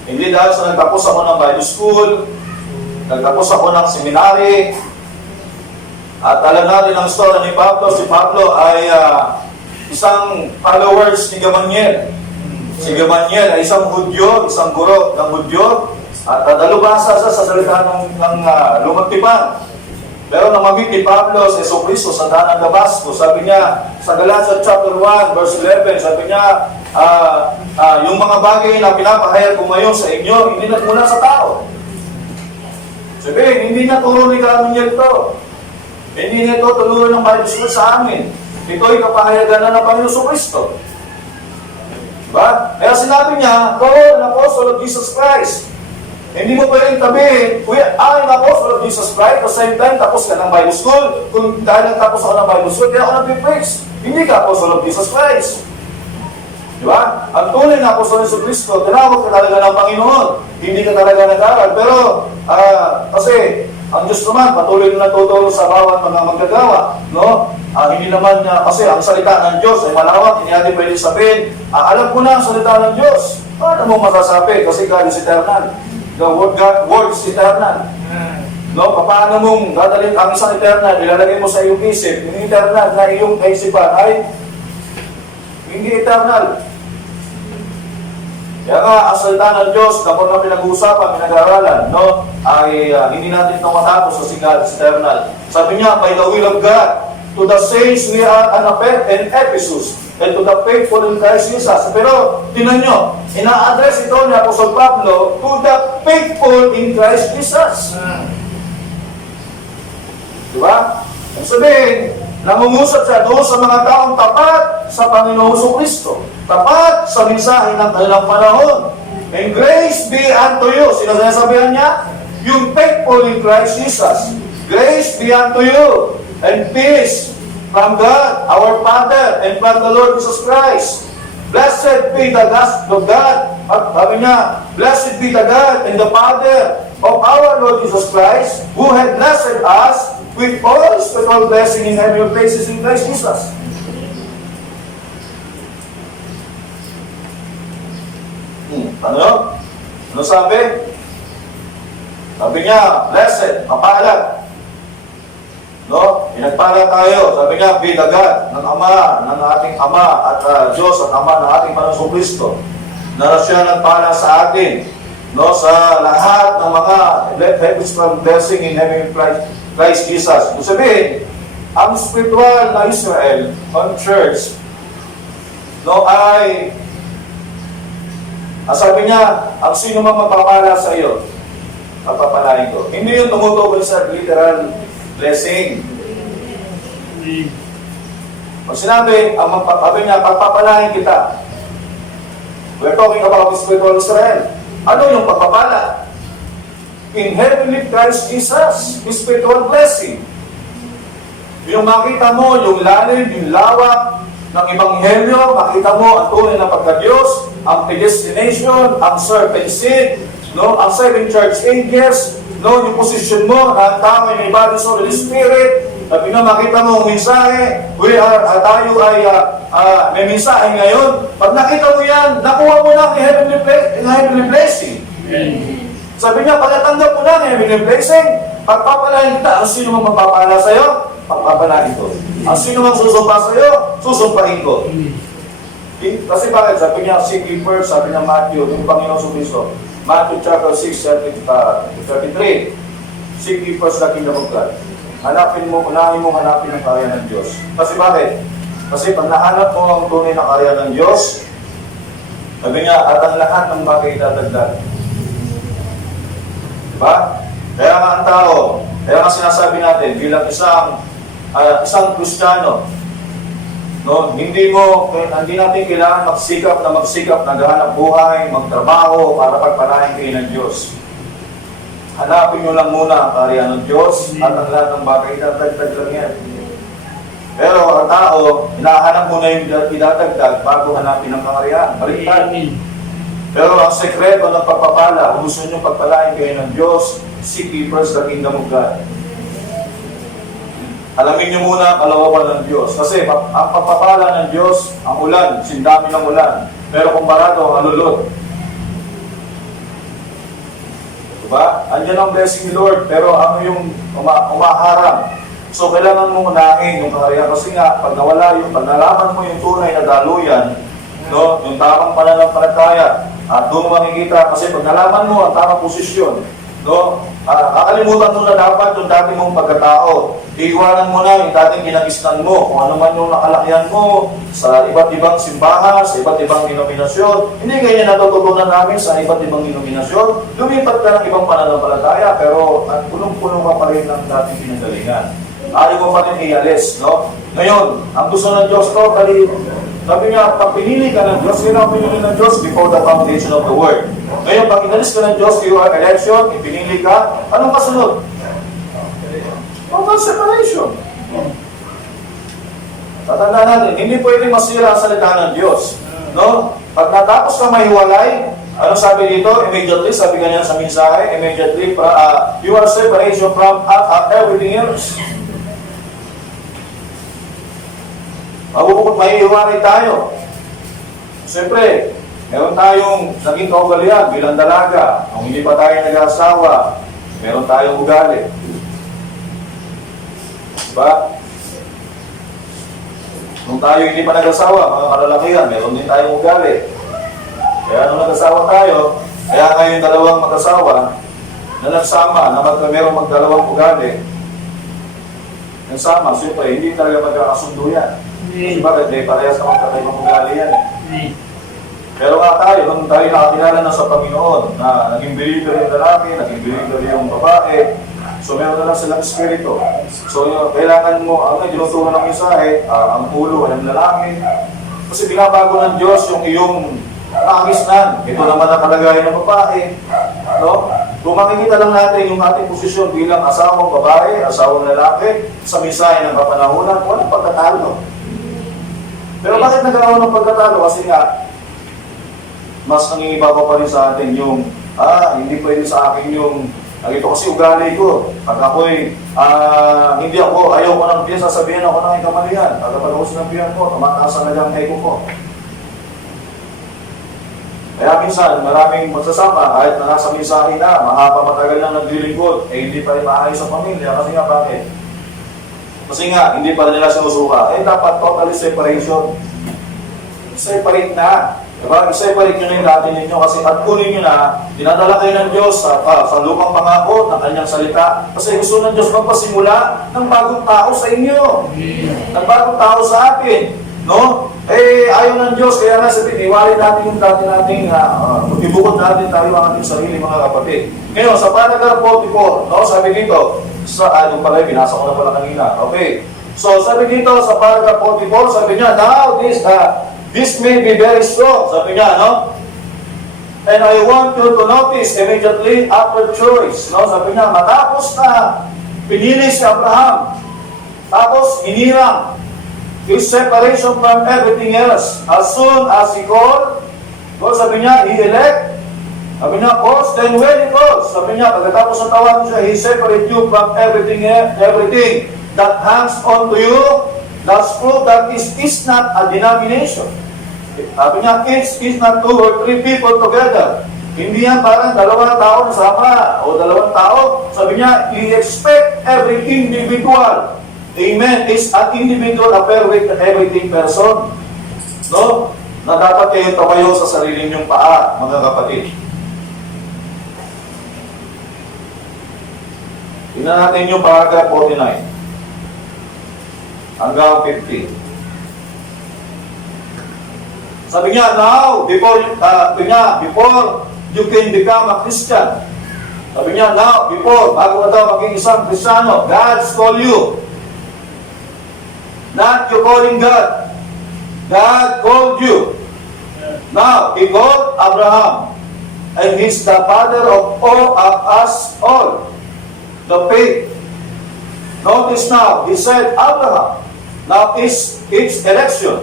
Hindi dahil sa nagtapos ako ng Bible school, nagtapos ako ng seminary, at alam natin ang story ni Pablo. Si Pablo ay isang followers ni Gamaliel. Si Gamaliel ay isang Hudyo, isang guro ng Hudyo, at dalubhasa siya sa salita ng lumang tipan. Pero nang mamit ni Pablo sa Yesu Cristo sa daan ng Damasco, sabi niya sa Galatians chapter 1 verse 11, sabi niya, yung mga bagay na pinapahayag ko ngayon sa inyo, hindi na mula sa tao. Sabi, hindi na turo ni Gamaliel ito. Hindi na ito turuan ng Bible school sa amin. Ito ay kapahayagan na ng Panginoon Kristo. Diba? Kaya sinabi niya, Paul, an apostle of Jesus Christ. Hindi mo pwedeng tabihin, I'm an apostle of Jesus Christ, at the same time, tapos ka ng Bible school. Kung dahil nagtapos ako ng Bible school, kaya ako nag-preach. Hindi ka apostle of Jesus Christ. Diba? Ang tunay na apostol ng Kristo, tinawag ka talaga ng Panginoon. Hindi ka talaga nag-aral. Pero, kasi, ang Diyos naman, patuloy na natutulong sa bawat mga manggagawa. No? Hindi naman, kasi ang salita ng Diyos ay malawak, hindi natin pwede sabihin, alam ko na ang salita ng Diyos. Paano mo masasabi? Kasi God is eternal. The word is eternal. No? Paano mong dadalhin ang isang eternal, ilalagay mo sa iyong isip, yung eternal na iyong kaisipan ay hindi eternal. Kaya nga, ang salita ng Diyos, kapag na pinag-uusapan, pinag-aaralan, no, ay hindi natin ito matapos sa God is eternal. Sabi niya, by the will of God, to the saints we are an in Ephesus, and to the faithful in Christ Jesus. Pero, tinan nyo, ina-address ito ni Apostol Pablo to the faithful in Christ Jesus. Diba? Ang sabihin, nangungusap siya doon sa mga taong tapat sa Panginoong Kristo. Tapat sa mensahe ng kanilang panahon. And grace be unto you. Sinasabihan niya, yung faithful in Christ Jesus. Grace be unto you. And peace from God, our Father, and from the Lord Jesus Christ. Blessed be the gospel of God. At sabi niya, blessed be the God and the Father of our Lord Jesus Christ, who had blessed us with all spiritual blessing in heavenly places in Christ Jesus. Ano? Ano sabi? Sabi niya, blessed, mapalad. No? Pinagpala tayo. Sabi niya, be the God ng Ama, ng ating Ama at Diyos at Ama ng ating Panginoong Kristo. Na siya nagpala sa atin. No? Sa lahat ng mga heavens from blessing in heaven in Christ Jesus. Kung sabihin, ang spiritual na Israel, ang church, no, ay sabi niya, ang sino mang magpapala sa iyo, papapalain ko. Hindi yun tumutukoy sa literal blessing. Pag sinabi, sabi niya, pagpapalain kita. We're talking about the spiritual Israel. Ano yung pagpapala? In heavenly Christ Jesus, spiritual blessing. Yung makita mo, yung lalim, yung lawak ng Ebanghelyo, makita mo ang tunay na pagka-Diyos, ang predestination, ang serpent seed, no, ang 7 church ages, no, yung position mo, ang tao ay may body, soul, Holy Spirit. Sabi nga, makita mo ang mensahe, tayo ay may mensahe ngayon. Pag nakita mo yan, nakuha mo lang yung heavenly blessing. Sabi niya, pagkatanggap mo lang yung heavenly blessing, pagpapalain kita, ang sino mang magpapala sa'yo, pagpapalain ko. Ang sino mang susumpa sa'yo, susumpahin ko. Kasi bakit? Sabi niya, seek ye first, sabi niya Matthew, yung Panginoon Sumiso. Matthew chapter 6, 33. Seek ye first the kingdom of God. Unahin mong hanapin ang karya ng Diyos. Kasi bakit? Kasi pag nahanap mo ang tunay na karya ng Diyos, sabi niya, at ang lahat ng bagay dadagdag. Diba? Kaya nga ang tao, kaya nga sinasabi natin, bilang isang Kristiyano, no, hindi natin kailangan magsikap na naghahanap buhay, magtrabaho para pagpalain kayo ng Diyos. Hanapin nyo lang muna ang karya ng Diyos at ang lahat ng bagay dadagdag lang yan. Pero ang tao, hinahanap muna yung idadagdag bago hanapin ang karya. Baliktad. Pero ang sekreto ng pagpapala, kung gusto nyo pagpalain kayo ng Diyos, seek ye first the kingdom of God. Alamin niyo muna ang kalooban ng Diyos. Kasi ang pagpapala ng Diyos, ang ulan, sindami ng ulan. Pero kumparado, ang alulot. Diba? Andiyan ang blessing ni Lord, pero ano yung umaharang? So, kailangan mo unahin yung kaharian. Kasi nga, pag nawala yung, pag nalaman mo yung tunay na daluyan, no, yung tamang pananampalataya, at doon mo makikita, kasi pag nalaman mo ang tamang posisyon, no, kakalimutan mo na dapat yung dati mong pagkatao. Iiwanan mo na yung dating kinagisnan mo, kung ano man yung nakalakihan mo sa iba't ibang simbahan, sa iba't ibang denominasyon. Hindi ganyan natututunan namin sa iba't ibang denominasyon. Lumipat ka ng ibang pananampalataya, pero punong-puno ka pa rin ng dating pinagalingan. Ayaw mo pa rin ialis, no? Ngayon, ang gusto ng Diyos, totally Sabi niya, pag pinili ka ng Diyos, kailangan pinili ng Diyos before the foundation of the world. Ngayon, pag inalis ka ng Diyos, you are election, ipinili ka, anong kasunod? Total separation. Tatandaan natin, hindi pwedeng masira ang salita ng Diyos. No? Pag natapos ka mahiwalay, ano sabi dito? Immediately, sabi ganyan sa mensahe, immediately, you are separation from everything else. Mabubukot, mahihiwalay tayo. Siyempre, meron tayong naging kaugalian bilang dalaga. Kung hindi pa tayo nag-asawa, meron tayong ugali. Diba? Kung tayo hindi pa nag-asawa, mga kalalakihan, meron din tayong ugali. Kaya nung nag-asawa tayo, kaya ngayon dalawang mag-asawa na nagsama, na merong magdalawang ugali, nagsama, siyempre, hindi talaga magkakasundo yan. Bakit? May parehas na magkakaibang ugali yan. Pero nga tayo, nung tayo nakakilala na sa Panginoon, na naging believer yung lalaki, naging believer yung babae, so meron na lang silang espiritu. So kailangan mo, ang dinuturo ng mensahe, ang ulo ng lalaki. Kasi binabago ng Diyos yung iyong nangisnan. Ito naman ang kalagayan ng babae. No? Kung makikita lang natin yung ating posisyon bilang asawang babae, asawang lalaki, sa mensahe ng kapanahunan, walang pagkatalo. Pero bakit nagkaroon ng pagkatalo? Kasi nga, mas nangingibabaw pa rin sa atin yung, hindi pwede sa akin yung, ito kasi ugali ko. Pag ako'y, hindi ako, ayaw ko ng biyan, sasabihin ako ng kamalian. Pag ako sinabihan ko, tumataas na lang ego ko. Kaya minsan, maraming magsasama, kahit na nasa mensahe na, mahaba matagal na naglilingkod, hindi pa rin maayos sa pamilya. Kasi nga, bakit? Kasi nga, hindi pa rin nila sinusuka. Dapat totally separation. Separate na. Diba? I-separate nyo na yung dati ninyo kasi at kunin nyo na, dinadala kayo ng Diyos sa lupang pangako ng kanyang salita. Kasi gusto ng Diyos magpasimula ng bagong tao sa inyo. Ng bagong tao sa atin. No? Ayaw ng Diyos, kaya nga sabi, iwalin natin yung dati nating, ibukod natin tayo ang ating sarili, mga kapatid. Ngayon, sa paragraph 44, no, sabi dito, yung pala, binasa ko na pala kanina. Okay. So, sabi dito, sa paragraph 44, sabi niya, now, this may be very strong, sabi niya, no? And I want you to notice immediately after choice, no? Sabi niya, matapos na pinili si Abraham, tapos hinirang, his separation from everything else. As soon as he called, sabi niya, he elect. Sabi niya, calls, then when he calls, sabi niya, pagkatapos ng tawag siya, he separate you from everything that hangs on to you. That's proof that this is not a denomination. Sabi niya, it is not 2 or 3 people together. Hindi yan parang dalawang tao na sama o dalawang tao. Sabi niya, you expect every individual. Amen. Is an individual affair with everything person. No? Na dapat kayo tawayo sa sarili niyong paa, mga kapatid. Tingnan natin yung paragraph 49 hanggang 50. Sabi niya, now, before you can become a Christian. Sabi niya, now, bago ka daw maging isang Kristiyano, God's call you. Not you calling God. God called you. Now, He called Abraham. And He's the father of all of us all. The faith. Notice now, He said, Abraham. Now, it's election.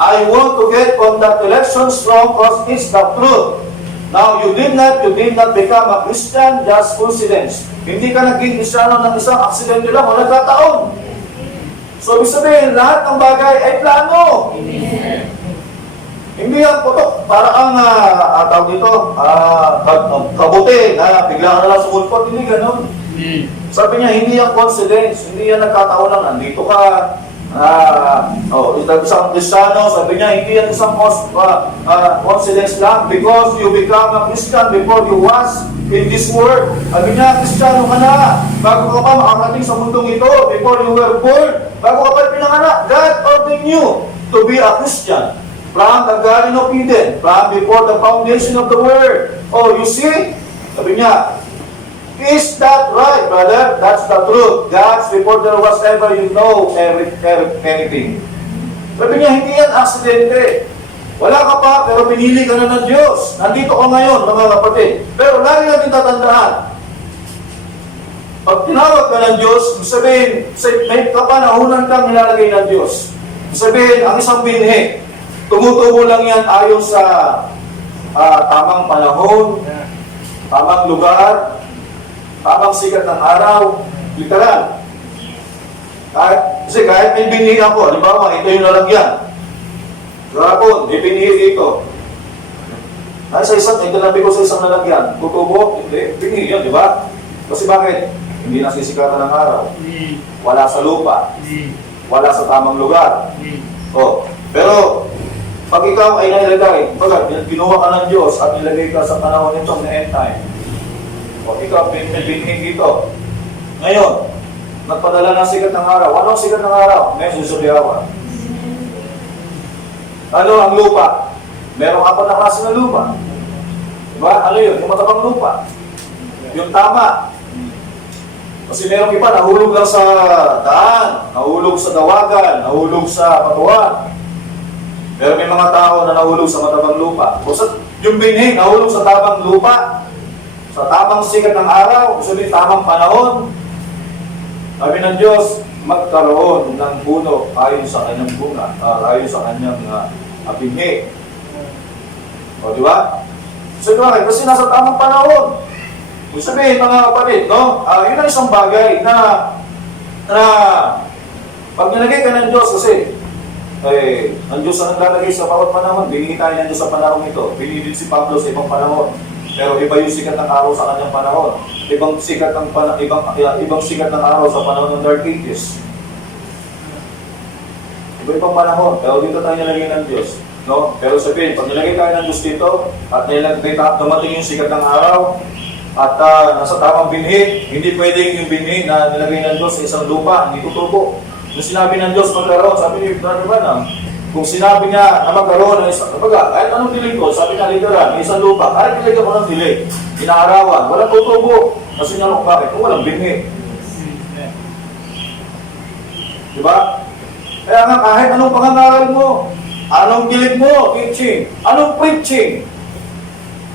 I want to get on that election strong because it's the truth. Now, you did not become a Christian just coincidence. Hindi ka naging Kristiyano ng isang aksidente lang o nagkataon. So, ibig sabihin, lahat ng bagay ay plano. Amen. Hindi yan putok. Para ang tawag dito, kabuti na bigla ka na lang sumulpot. Hindi ganun. Sabi niya, hindi yan coincidence. Hindi yan nagkataon lang. Nandito ka, isang Kristiyano, sabi niya, hindi yan isang coincidence lang because you become a Christian before you was in this world. Sabi niya, Kristiyano ka na. Bago ka pa makakating sa mundong ito, before you were born, bago ka pa pinanganak, God ordained you to be a Christian. From the Garden of Eden, from before the foundation of the world. Oh, you see? Sabi niya, is that right, brother? That's the truth. God's before there was ever, you know, anything. Sabi niya, hindi yan aksidente. Wala ka pa, pero pinili ka na ng Diyos. Nandito ka ngayon, mga kapatid. Pero lagi natin tatandaan, pag tinawag ka ng Diyos, sabihin, may kapanahunan kang nilalagay ng Diyos. Sabihin, ang isang binhi, tumutubo lang yan ayon sa tamang panahon, tamang lugar, tamang sikat ng araw, literal. Kasi kahit may binhi ako, halimbawa, ito yung lalagyan. Rapon, may binhi dito. Sa isang, itinabi ko sa isang lalagyan, tutubo, hindi, binhi yan, di ba? Kasi bakit? Hindi nasisikatan ng araw. Wala sa lupa. Wala sa tamang lugar. Oh, pero pag ikaw ay nailagay, ginawa ka ng Diyos at nilagay ka sa panahon nitong na end time. O ikaw, binhin dito. Ngayon, nagpadala ng sikat ng araw. Ano ang sikat ng araw? May susuliawan. Ano ang lupa? Merong apat na klase ng lupa. Diba? Ano yun? Yung matabang lupa. Yung tama. Kasi merong iba, nahulog lang sa daan, nahulog sa dawagan, nahulog sa batuan. Pero may mga tao na nahulog sa matabang lupa. O sa, yung binhi, nahulog sa tamang lupa, sa tamang sikat ng araw, gusto din tamang panahon. Sabi ng Diyos, magkaroon ng puno ayon sa kanyang bunga, ayon sa kanyang binhi. O, di ba? So, bakit? Kasi nasa tamang panahon. Kung sabihin, mga kapatid, no? Yun ang isang bagay na pag nilagay ka ng Diyos, kasi ang Diyos ang naglalagay sa bawat panahon, binigay tayo ng Diyos sa panahon ito. Binigay si Pablo sa ibang panahon. Pero iba yung sikat ng araw sa kanyang panahon. Ibang sikat ng araw sa panahon ng Dark Ages. Iba-ibang panahon. Pero dito tayo nilagay ng Diyos. No? Pero sabihin, pag nilagay tayo ng Diyos dito, at dumating yung sikat ng araw, at nasa tamang binhi, hindi pwedeng yung binhi na nilagay ng Diyos sa isang lupa, hindi tutubo. Yung sinabi ng Diyos magkaroon, sabi ni Brother Branham, kung sinabi niya na magkaroon ng isang, kahit anong dilig ko, sabi niya literal, may isang lupa, kahit dilig ako ng dilig, inaarawan, walang tutubo. Kasi nga, bakit? Kung walang binhi. Diba? Kaya nga, kahit anong pangangaral mo, anong dilig mo, teaching, anong preaching,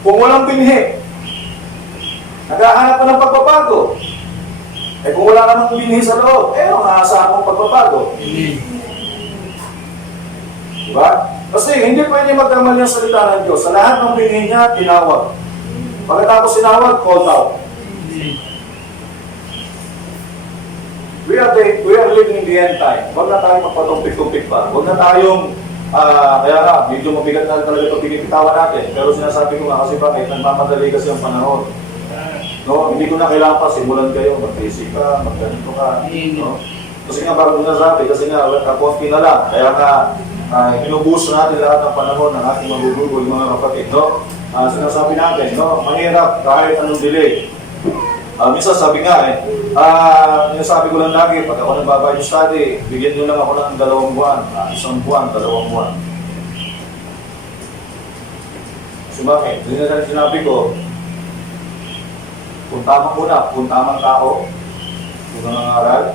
kung walang binhi, naghahanap ka ng pagbabago. Kung wala namang binhi sa loob, ang aasahan mong pagbabago. Diba? Kasi hindi pwede magkamali ang salita ng Diyos. Sa lahat ng binhi niya, tinawag. Pagkatapos tinawag, called out. We are living in the end time. Huwag na tayong magpatumpik-tumpik pa. Huwag na tayong kaya nga, medyo mabigat na talaga ito pinipitawan natin. Pero sinasabi ko nga kasi bakit nagmamadali kasi ang panahon. No, hindi ko na kailangan pa simulan kayo, mag-basic ka, mag-ganito ka. No? Kasi nga bago nasabi, kasi nga kakonti na lang. Kaya nga, inubuso natin lahat ng panahon ng ating magugugol, mga kapatid. No? Sinasabi natin, no? Mahirap kahit anong delay. Minsan sabi nga sinasabi ko lang lagi, pag ako nagbabayad study, bigyan nyo lang ako ng 2 buwan, 1 buwan, 2 buwan. Kasi bakit? Sinabi ko, kung tamang kung tamang tao, kung nangangaral,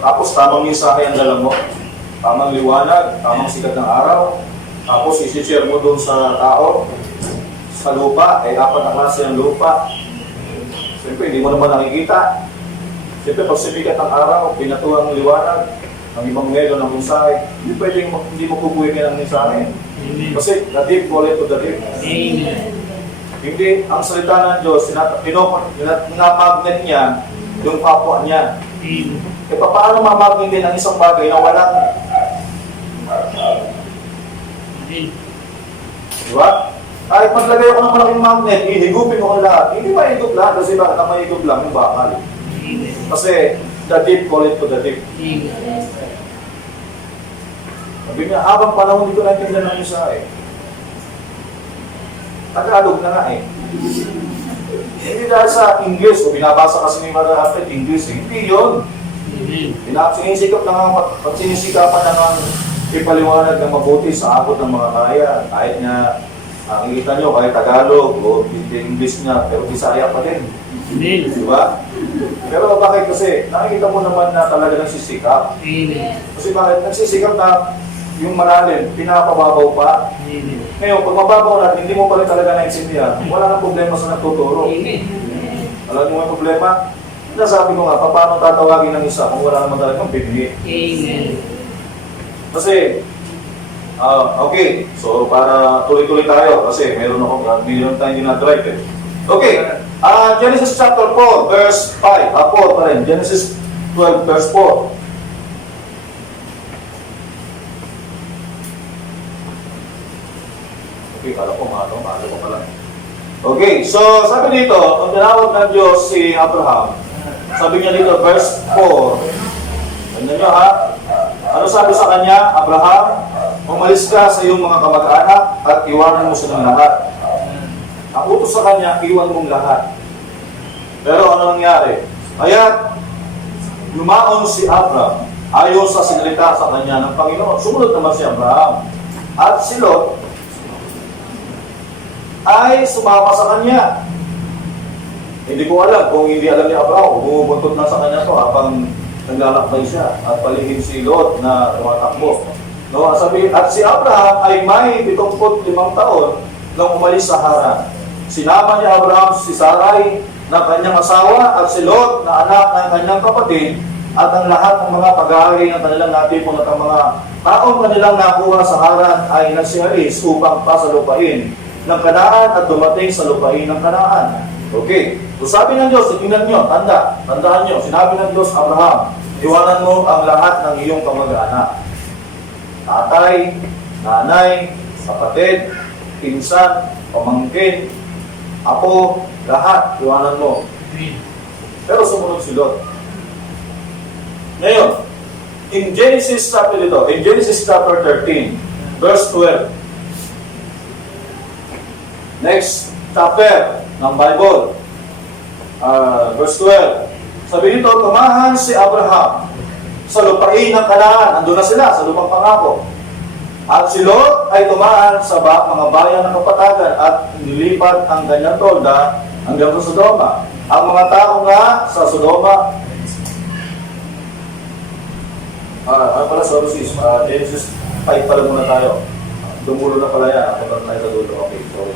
tapos tamang mensahe ang dala mo, tamang liwanag, tamang sikat ng araw, tapos isi-share mo doon sa tao, sa lupa, 4 na klase ng lupa. Siyempre, hindi mo naman nakikita. Siyempre, pag sikat ng araw, pinatuang liwanag, ang ibang ngelo ng mensahe, hindi mo kukuhin ng mensahe. Kasi, the deep call it to the deep. Amen. Hindi, ang salita ng Diyos, pinamagnet niya yung kapwa niya. Paano mamagnet din ang isang bagay na walang? Diba? Kahit maglagay ako ng malaking magnet, ihigupin ko ang lahat. Hindi mahigop lahat kasi bakit ang mahigop lang yung bakal. Kasi the deep call it to the deep. Sabi niya, habang panahon dito naintindihan ng isa Tagalog na nga Hindi dahil sa English, o binabasa kasi ni Mother Alfred English, hindi yun. Sinisikapan na nga ipaliwanag ng mabuti sa abot ng mga kaya. Kahit na, nakikita nyo, kahit Tagalog o English niya, pero Bisaya pa din. Diba? Pero bakit kasi, nakikita mo naman na talaga nagsisikap. Kasi bakit? Nagsisikap na yung malalim, pinapababaw pa. Ngayon, pag mababaw na, hindi mo pa rin talaga naintindihan, wala nang problema sa nagtuturo. Alam mo yung problema? Nasabi ko nga, paano tatawagin ng isa kung wala naman talagang bibigay? Kasi, okay, so para tuloy-tuloy tayo, kasi meron tayong dinadrive eh. Okay, Genesis chapter 4, verse 5, 4 pa rin, Genesis 12, verse 4. Okay, kala ko maaga pa pala. Okay, so sabi dito, kung tinawag ng Diyos si Abraham, sabi niya dito, verse 4. Tignan nyo ha. Ano sabi sa kanya? Abraham, umalis ka sa iyong mga kamag-anak at iwanan mo silang lahat. Ang utos sa kanya, iwan mong lahat. Pero ano nangyari? Kaya, lumaon si Abraham ayon sa sinalita sa kanya ng Panginoon. Sumunod naman si Abraham. At si Lot ay sumama sa kanya. Hindi ko alam kung hindi alam ni Abraham, bumubuntot na sa kanya to habang naglalakbay siya at paligid si Lot na tumatakbo. No, sabi, at si Abraham ay may 75 taon nang umalis sa Haran. Sinama ni Abraham si Sarai na kanyang asawa at si Lot na anak ng kanyang kapatid at ang lahat ng mga pag-aari ng kanilang natipon at ang mga taong kanilang nakuha sa Haran ay nagsialis upang pasalupain ng Kanaan at dumating sa lupain ng Kanaan. Okay. So sabi ng Diyos, tingnan nyo, tandaan nyo, sinabi ng Diyos, Abraham, iwanan mo ang lahat ng iyong kamag-anak. Tatay, nanay, kapatid, pinsan, pamangkin, apo, lahat, iwanan mo. Pero sumunod si Lot. Ngayon, in Genesis chapter 13, verse 12, next chapter ng Bible, verse 12. Sabi dito, tumahan si Abraham sa lupain ng Kanaan. Andun na sila sa lupang pangako. At si Lot ay tumahan sa mga bayan ng kapatagan at nilipat ang kanyang tolda hanggang sa Sodoma. Ang mga tao nga sa Sodoma, Genesis 5 pala muna tayo. Dumulo na pala yan. Ako na tayo sa dulo. Okay, sorry.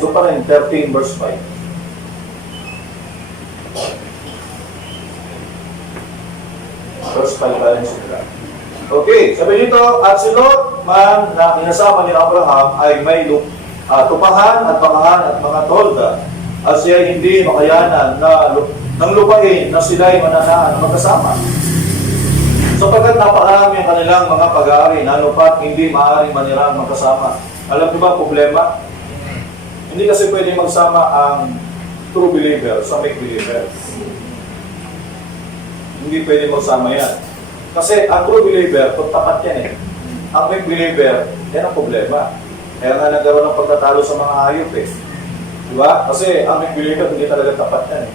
Doon pa rin, 13 verse 5. Verse 5 pa rin sila. Okay, sabi dito, at si Lot man na kinasama ni Abraham ay may tupahan at bakahan at mga tolda at siya hindi makayanan ng lupain na sila'y mananaan magkasama. Sapagkat napakarami ang kanilang mga pag-aari na lupat hindi maaaring manirang magkasama. Alam niyo ba ang problema? Hindi kasi pwede magsama ang true believer sa make believer. Hindi pwede magsama yan. Kasi ang true believer, tapat yan eh. Ang make believer, yan ang problema. Kaya nga nagkaroon ng pagtatalo sa mga hayop eh. Diba? Kasi ang make believer, hindi talaga tapat yan eh.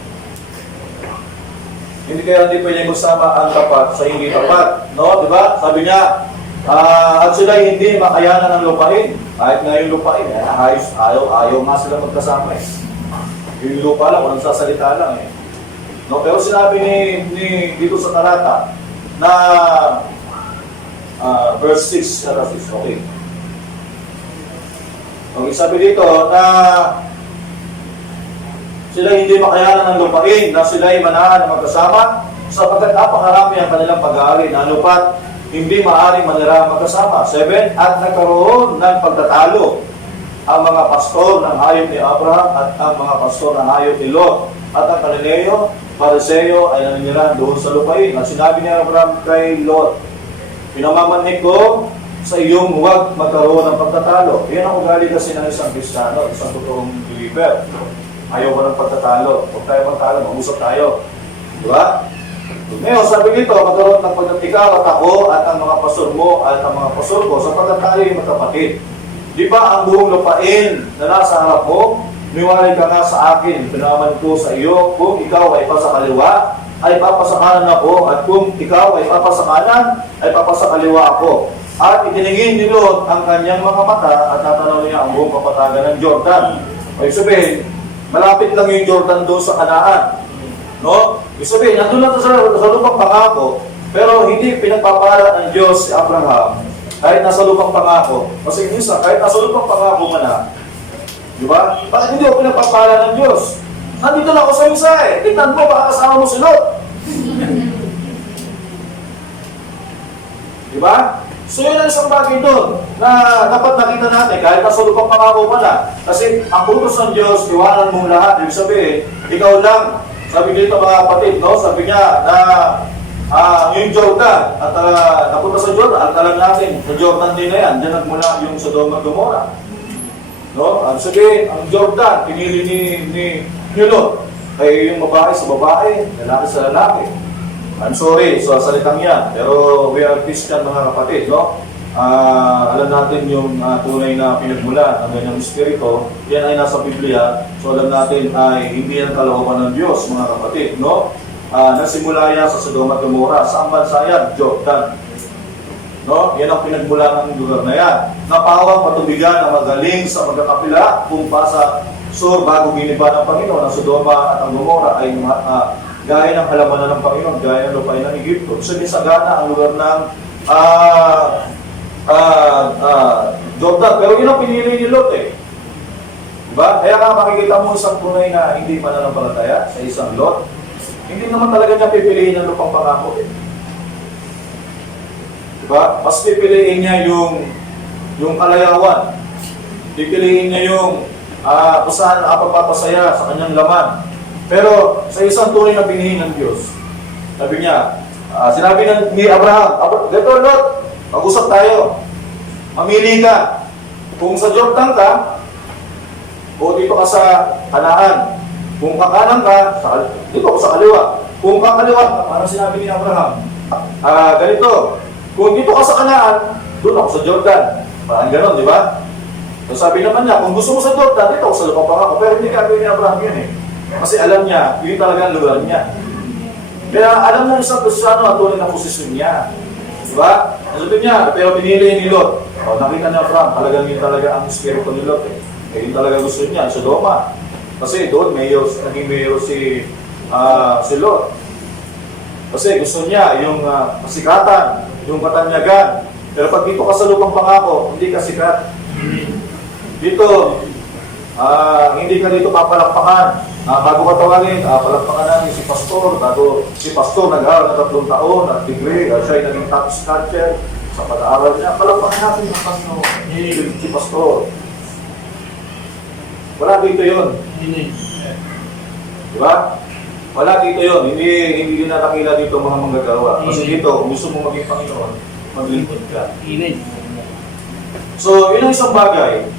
Hindi pwede magsama ang tapat sa hindi tapat. No? Diba? Sabi niya, at sila hindi makayanan ng lupain. Kahit nga yung lupain, ayaw nga sila magkasama eh. Yung lupa lang, walang sasalita lang eh. No, pero sinabi ni dito sa talata na verse 6, okay. Okay, sabi dito na sila hindi makayanan ng lupain, na sila ay manahan na magkasama, sapagkat napakarami ang kanilang pag-aari na lupat, hindi maaaring manira magkasama. 7, at nagkaroon ng pagtatalo ang mga pastor ng hayop ni Abraham at ang mga pastor ng hayop ni Lot at ang Kananeo, Pariseo ay naninirahan doon sa lupain. At sinabi ni Abraham kay Lot, pinamamanhik ko sa iyong huwag magkaroon ng pagtatalo. Yan ang ugali kasi ng isang Kristiyano, isang totoong believer. Ayaw ko ng pagtatalo. Huwag tayo magtalo, mag-usap tayo. Diba? Ngayon, sabi dito, magkaroon ng pagtatikaw at ako at ang mga pastor mo at ang mga pastor ko sapagkat tayo ay magkapatid. Di ba ang buong lupain na nasa harap mo, niwalay ka nga sa akin, pinaman ko sa iyo, kung ikaw ay pasa kaliwa, ay papasakanan ako, at kung ikaw ay papasakanan, ay papasakaliwa ako. At itiningin ni Lot ang kanyang mga mata at tatanaw niya ang buong kapatagan ng Jordan. Ibig sabihin, malapit lang yung Jordan doon sa Kanaan. No? Ibig sabihin, nandun na sa lupang pangako, pero hindi pinagpapala ng Diyos si Abraham kahit nasa lupang pangako. Kasi minsan, kahit nasa lupang pangako ka na, di ba? Bakit hindi ako pinagpapala ng Diyos? Nandito na ako sa misa eh. Tignan mo, baka kasama mo si Lot. Di ba? So yun ang isang bagay doon na dapat nakita natin kahit nasa lupang pangako ka na. Kasi ang utos ng Diyos, iwanan mo lahat. Ibig sabihin, ikaw lang. Sabi dito mga kapatid, no? Sabi niya na yung Jordan, at napunta sa Jordan, at alam natin, sa Jordan din na yan, dyan nagmula yung Sodoma at Gomorrah. No? Ang sabihin, ang Jordan, pinili ni Lot, ay yung babae sa babae, lalaki sa lalaki. I'm sorry sa salitang yan, pero we are Christian mga kapatid, no? Alam natin yung tunay na pinagmulan ng ganyang espiritu, yan ay nasa Biblia, so alam natin ay hindi yan kalokohan ng Diyos mga kapatid, no? Nagsimula yan sa Sodoma at Gomorrah. Saan bansa yan? Jordan. No? Yan ang pinagmula ng lugar na yan. Napawang patubigan na magaling sa magkakapila kung pa sa sur bago giniba ng Panginoon ang Sodoma at ang Gomorrah ay gaya ng halamanan ng Panginoon, gaya ng lupain ng Egypto. So, nisagana ang lugar ng Jordan. Pero yun ang pinili ni Lot eh. Diba? Kaya nga makikita mo isang tunay na hindi pananampalataya sa isang Lot. Hindi naman talaga niya pipiliin ang lupang pangako eh. Diba? Mas pipiliin niya yung kalayawan. Pipiliin niya yung kung saan nakapagpapasaya sa kanyang laman. Pero sa isang tunay na pinihin ng Diyos, sabi niya, sinabi ni Abraham, ganito Lot, mag-usap tayo. Mamili ka. Kung sa Jordan ka, o dito ka sa Kanaan. Kung kakanan ka, dito ako sa kaliwa. Kung kakaliwa, parang sinabi ni Abraham, ganito, kung dito ka sa Kanaan, doon ako sa Jordan. Parang ganon, di ba? So sabi naman niya, kung gusto mo sa Jordan, dito ako sa lupang pangako. Pero hindi kagawin ni Abraham yun eh. Kasi alam niya, yun talaga ang lugar niya. Kaya alam ng isang Kristyano ang tunay na posisyon niya. Diba? Sabi niya, pero pinili ni Lot. O, nakita niya Abraham, talagang yun talaga ang espiritu ni Lot eh. Yun talaga gusto niya, Sodoma. Kasi doon, naging mayor si Lot. Kasi gusto niya yung kasikatan, yung katanyagan. Pero pag dito ka sa lupang pangako, hindi ka sikat. Dito, hindi ka dito papalakpakan. Bago ka tawagin, palakpakan namin si Pastor. Bago si Pastor nag-aaral na 3 taon at degree, siya ay naging top sculpture sa pag-aaral niya. Palakpakan natin ang Panginoon, si Pastor. Wala dito yun. Diba? Wala dito yun. Hindi yun natakila dito mga manggagawa. Kasi dito, kung gusto mo maging Panginoon, maglingkod ka. So, yun ang isang bagay.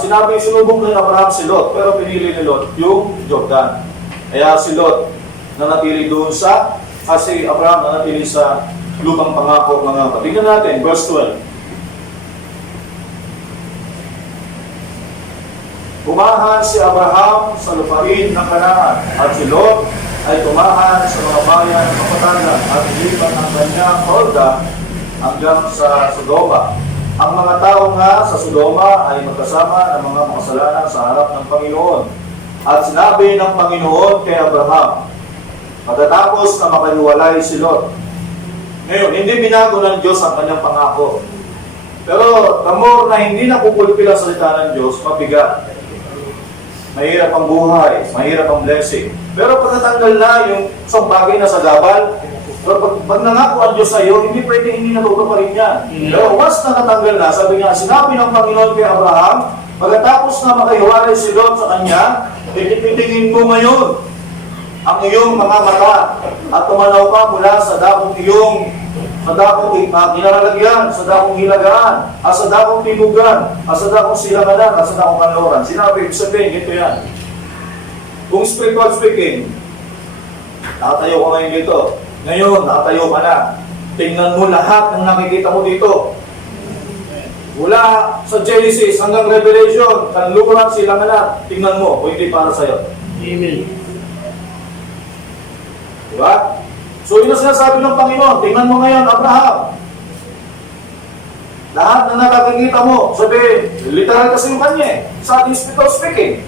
Sinabi, sinubok na Abraham si Lot, pero pinili ni Lot yung Jordan. Kaya si Lot nanatili doon si Abraham nanatili sa lupang pangako mga kapatid. Tingnan natin, verse 12. Tumahan si Abraham sa lupain ng Kanaan, at si Lot ay tumahan sa mga bayan ng kapatagan at ilipat ang kanyang horda hanggang sa Sodoma. Ang mga tao nga sa Sodoma ay magkasama ng mga makasalanan sa harap ng Panginoon. At sinabi ng Panginoon kay Abraham, pagkatapos na makahiwalay si Lot. Ngayon, hindi binago ng Diyos ang kanyang pangako. Pero the more na hindi napupulpil ang salita ng Diyos, mabigat. Mahirap ang buhay, mahirap ang blessing. Pero pag natanggal na yung isang bagay na sa gabal, pero pag nangako ang Diyos sa iyo, hindi pwede hindi natutuparin yan. Pero once nakatanggal na, sabi nga, sinabi ng Panginoon kay Abraham, pagkatapos na makahiwalay si Lot sa kanya, ipitingin mo ngayon ang iyong mga mata at tumanaw ka mula sa dakong ginaralagyan, sa dakong hilagaan, at sa dakong tinugan, at sa dakong silanganan, at sa dakong kanloran. Sinabi, sabihin, ito yan. Kung spiritual speaking, nakatayo ka ngayon dito. Ngayon, nakatayo ka na. Tingnan mo lahat ng nakikita mo dito. Mula sa Genesis hanggang Revelation, kanluran sila na tingnan mo kung hindi para sa'yo. Amen. Diba? So, yun ang sinasabi ng Panginoon. Tingnan mo ngayon, Abraham. Lahat na nakakikita mo, sabihin, literal kasi yung kanya eh. Sa ating spiritual speaking.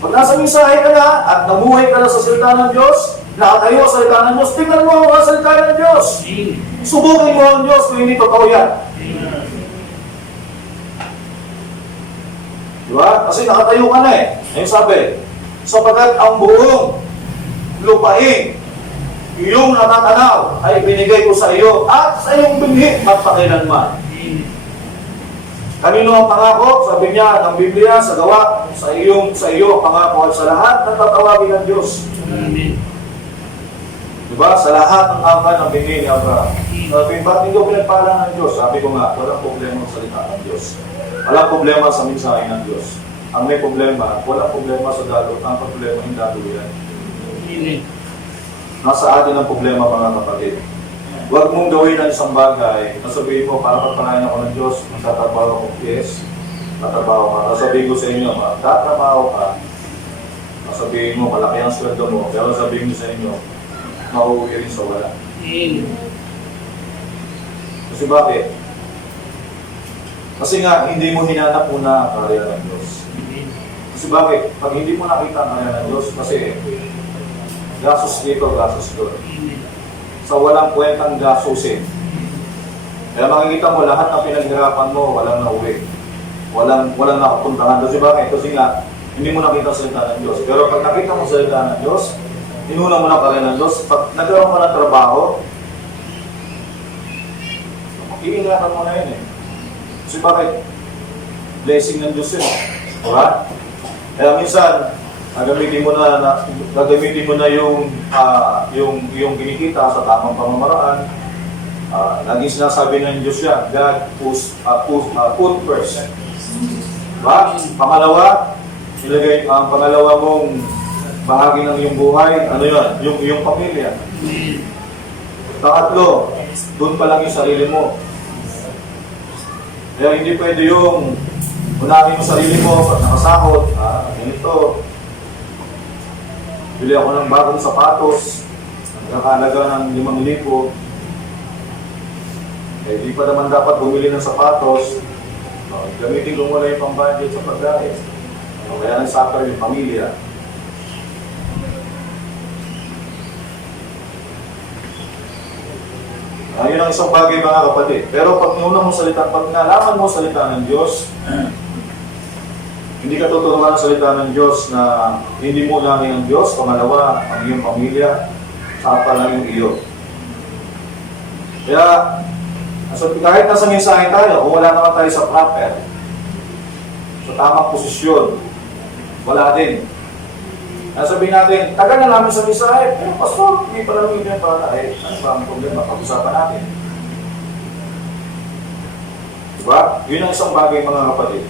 Pag nasa mensahe ka na at namuhay ka na sa salita ng Diyos, nakatayo sa salita ng Diyos, tingnan mo ang salita ng Diyos. Subukin mo ang Diyos kung hindi totoo yan. Di ba? Kasi nakatayo ka na eh. Ayun sabi, sapagat ang buong lupain, iyong natatanaw ay binigay ko sa iyo at sa iyong binhi magpakailanman. Kanino ang pangako? Sabi niya ng Biblia sa gawa, sa iyo ang pangako at sa lahat ng tatawagin ng Diyos. Amen. Diba? Sa lahat ng angkan ng binhi ni Abraham. Sabi, ba't hindi ko pinagpala ng Diyos? Sabi ko nga, walang problema sa salita ng Diyos. Walang problema sa mensahe ng Diyos. Ang may problema, walang problema sa dalo. Ang problema yung dalo yan. Amen. Nasa atin ang problema, mga kapatid. Huwag mong gawin ang isang bagay. Nasabihin mo, para pagpanayan ako ng Diyos, magtatrabaho ako. Yes, tatrabaho ka. Nasabihin ko sa inyo, magtatrabaho ka. Nasabihin mo, malaki ang sweldo mo. Pero sabihin ko sa inyo, mauuwi rin sa wala. Amen. Kasi bakit? Kasi nga, hindi mo hinanap muna ang karya ng Diyos. Kasi bakit? Pag hindi mo nakita ang karya ng Diyos, kasi gasos dito, gasos doon. Sa walang kwentang gasusin. Kaya makikita mo lahat ng pinaghirapan mo, walang nauwi. Walang nakapuntahan. Kasi bakit? Kasi nga, hindi mo nakita ang salita ng Diyos. Pero pag nakita mo ang salita ng Diyos, inuna mo na karya ng Diyos, pag nagkaroon mo ng trabaho, iingatan mo na yun eh. Kasi bakit? Blessing ng Diyos yun. Diba? Kaya minsan, gagamitin mo na yung kinikita sa tamang pamamaraan. Laging sinasabi ng Diyos yan, God put first. Diba? Pangalawa, ilagay ang pangalawa mong bahagi ng iyong buhay, ano yun? Yung iyong pamilya. Pangatlo, doon pa lang yung sarili mo. Kaya hindi pwede yung unahin mo sarili mo pag nakasahod, ganito. Bili ako ng bagong sapatos, nagkakalaga ng 5,000. Eh, di pa naman dapat bumili ng sapatos. Gamitin ko muna yung pang-budget sa pagkain. Kaya nagsuffer yung pamilya. Yun ang isang bagay, mga kapatid. Pero pag nuna mo salita, pag nalaman mo salita ng Diyos, hindi ka tuturuan ng salita ng Diyos na hindi mo lang ang Diyos, pangalawa, ang iyong pamilya, saka lang yung iyo. Kaya, kahit nasa mensahe tayo, kung wala naman tayo sa proper, sa tamang posisyon, wala din. Sabihin natin, tagal na namin sa mensahe, pero pastor, hindi pa namin yun para, ano ba ang problema? Pag-usapan natin. Diba? Yun ang isang bagay, mga kapatid.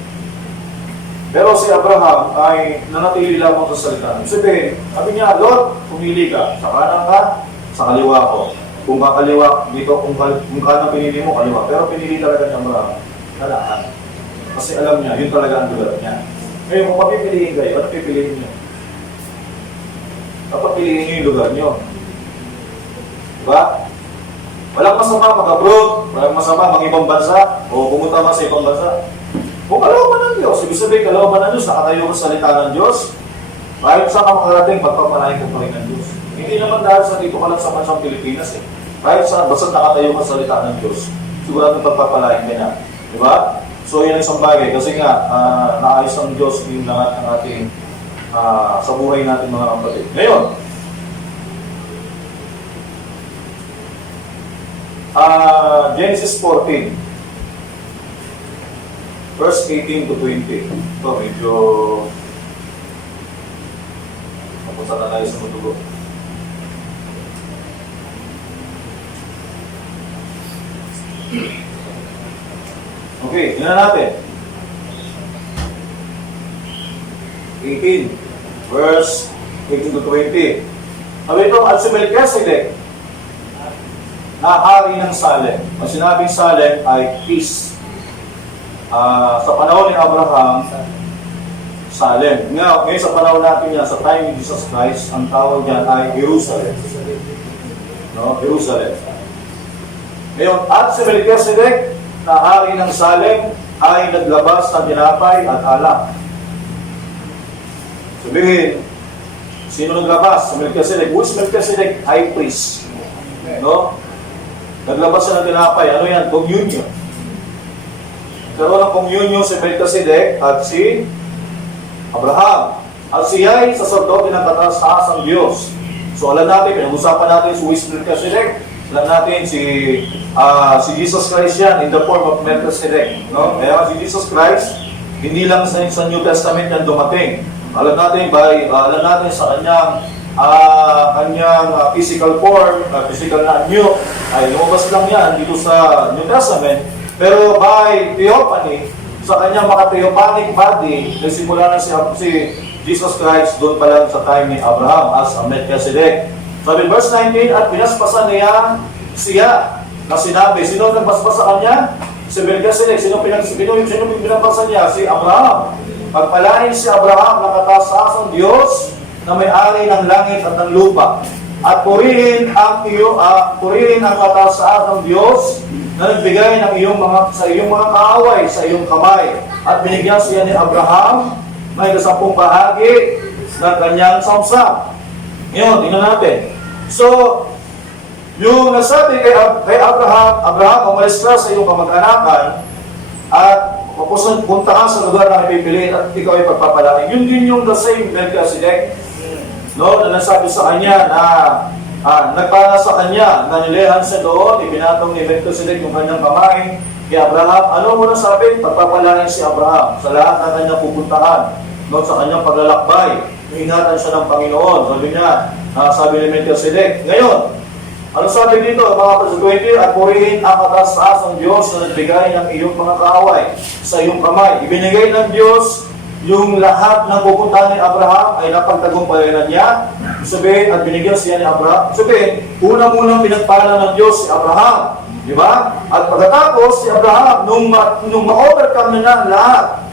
Pero si Abraham ay nanatili lamang sa salita. Sabihin, sabi niya, Lord, pumili ka. Sa kanan ka, sa kaliwa ko. Kung kakaliwa, dito, kung kanan pinili mo, kaliwa. Pero pinili talaga ni Abraham, kalaan. Kasi alam niya, yun talaga ang lugar niya. Ngayon, kung papipiliin kayo, ano pipiliin niyo? Dapat piliin niyo yung lugar niyo. Diba? Walang masama mag-abroad, walang masama mag-ibang bansa, o pumunta man sa ibang bansa. Kung kalooban ng Diyos, ibig sabihin kalooban ng Diyos, nakatayo ka sa salita ng Diyos, kahit saan ka makarating, magpapalain ka pa rin ng Diyos. Hindi naman dahil sa dito ka lang sa bansang Pilipinas eh. Kahit saan, basta nakatayo ka sa salita ng Diyos, siguradong pagpapalain ka na. Diba? So yan isang bagay, kasi nga, naayos ng Diyos yung lahat ng ating sa buhay natin, mga kapatid. Ngayon, Genesis 14, verse 18 to 20. Ito, medyo mapunta na tayo sa mudugo. Okay, tingnan natin. 18, verse 18 to 20. Sabi ito, at si Melchizedek, na hari ng Salem. Ang sinabing Salem ay peace. Sa panahon ni Abraham, Salem. Ngayon sa panahon natin yan, sa time ni Jesus Christ, ang tawag niyan ay Jerusalem. No? Jerusalem. Ngayon, at si Melchizedek, na hari ng Salem, ay naglabas ng tinapay at alak. Sabihin, sino naglabas? Si Melchizedek. Who's Melchizedek? High priest. No? Naglabas siya ng tinapay. Ano yan? Communion. Karoon ng communion si Melchizedek at si Abraham. At siya ay saserdote ng kataas-taasang Diyos. So alam natin, pinag-usapan natin si Melchizedek. Alam natin si Jesus Christ yan in the form of Melchizedek. No? Kaya si Jesus Christ, hindi lang sa New Testament yan dumating. Alam natin sa kanyang physical form, physical na anyo, ay lumabas lang yan dito sa New Testament. Pero by theophany, sa kanyang maka-theophanic body, nagsimula na si Jesus Christ doon pa lang sa time ni Abraham as a Melchizedek. Sabi verse 19, at pinaspasan niya siya na sinabi, sino nagpaspas sa kanya? Si Melchizedek. Sino pinapasan niya? Si Abraham. Pagpalain si Abraham ng kataas-taasang Diyos na may-ari ng langit at ng lupa. At purihin ang kataas-taasang Diyos na nagbigay ng sa iyong mga kaaway, sa iyong kamay. At binigyan siya ni Abraham may 10 bahagi ng kanyang samsam. Ngayon, tingnan natin. So, yung nasabi kay Abraham, umalis ka sa iyong kamag-anakan at punta ka sa lugar na ipipiliin at ikaw ay pagpapalain. Yun din yung the same Melchizedek, no, na nasabi sa kanya na nagpana sa kanya na nilehan siya doon, ipinatong ni Melchizedek yung kanyang kamay kay Abraham. Ano mo nasabi? Pagpapalain si Abraham sa lahat ng kanyang pupuntahan, no, sa kanyang paglalakbay. Ingatan siya ng Panginoon. Sabi ni Melchizedek. Ngayon, ano sabi dito, mga verse 20, at purihin ang kataas-taasang Diyos na nagbigay ng iyong mga kaaway sa iyong kamay. Ibinigay ng Diyos yung lahat ng pupuntahan ni Abraham ay napagtagumpayan niya. Sabihin, at binigyan siya ni Abraham. Sabihin, unang-unang pinagpala ng Diyos si Abraham. Di ba? At pagkatapos si Abraham, nung ma-overcome na lahat,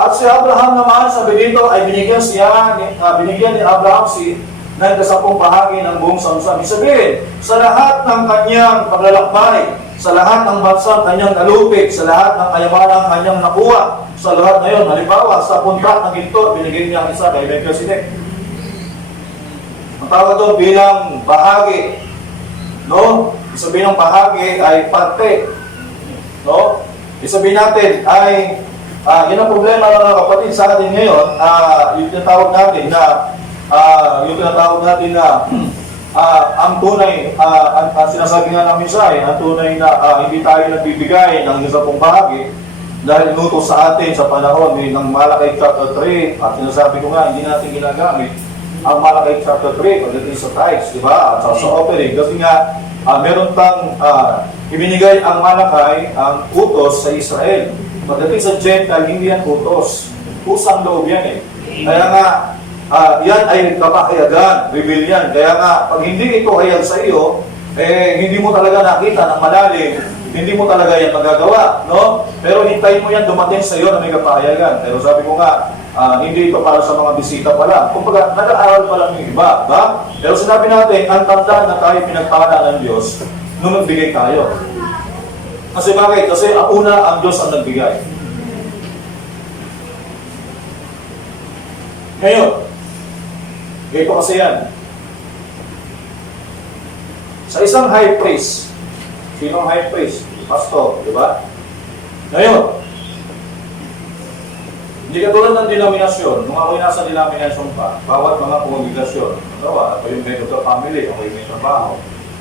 at si Abraham naman, sabi dito, ay binigyan ni Abraham ng 10 bahagi ng buong samsam. Sabihin, sa lahat ng kanyang paglalakbay, sa lahat ng bansang kanyang nalupit, sa lahat ng kayamanan kanyang nakuha, sa lahat na yun, halimbawa, sa punta ng ginto, binigyan niya ang isa kay Melchizedek. Ang tawag doon bilang bahagi. No? Isabihin ng bahagi ay parte. No? Isabihin natin ay yun ang problema mga kapatid sa atin ngayon, yung tinatawag natin na ang tunay, ang sinasabi nga namin sa ang tunay na hindi tayo nagbibigay ng 10 bahagi dahil inutos sa atin sa panahon ng Malakay chapter 3, at sinasabi ko nga, hindi natin ginagamit ang Malakay chapter 3 pagdating sa tithes, di ba? At sa offering, kasi nga meron pang ibinigay ang Malakay, ang utos sa Israel. Pagdating sa Gentile, hindi yan utos. Pusang loob yan eh. Kaya nga, yan ay kapahayagan, rebellion. Kaya nga, pag hindi ito hayag sa iyo, hindi mo talaga nakita ng malalim, hindi mo talaga yan magagawa, no? Pero hintayin mo yan dumating sa iyo na may kapahayagan. Pero sabi ko nga, hindi ito para sa mga bisita pala. Kumbaga, nag-aaral pa lang yung iba, ba? Pero sinabi natin, ang tanda na tayo pinagpala ng Diyos nung nagbigay tayo. Kasi bakit? Kasi ang una, ang Diyos ang nagbigay. Ngayon, ito kasi yan. Sa isang high priest, sino ang high priest? Pastor, di ba? Ngayon, hindi katulad ng denominasyon. Nung ako'y nasa denominasyon pa, bawat mga kongregasyon, ako yung head of the family, ako yung may trabaho,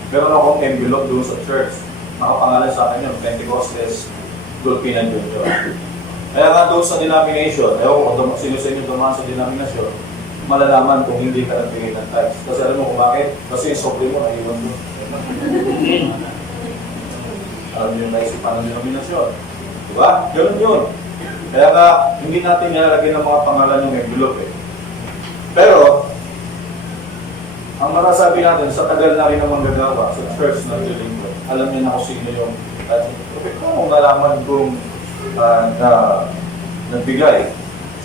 meron akong envelope doon sa church. Nakapangalan sa akin yun, Pentecostes Gulpinan Junior. Kaya nga doon sa denomination, kung sino sa inyo dumaan sa denominasyon, malalaman kung hindi ka nagbigay ng tithes. Kasi alam mo kung bakit? Kasi yung sobre mo, naiwan mo. Alam nyo yung naisipan ng denominasyon. Diba? Ganun yun. Kaya nga, hindi natin nilalagay ng mga pangalan yung envelope eh. Pero, ang marasabi natin, sa tagal na rin ang manggagawa sa church na linggo, alam niya na kung sino yung kung nalaman kung nagbigay.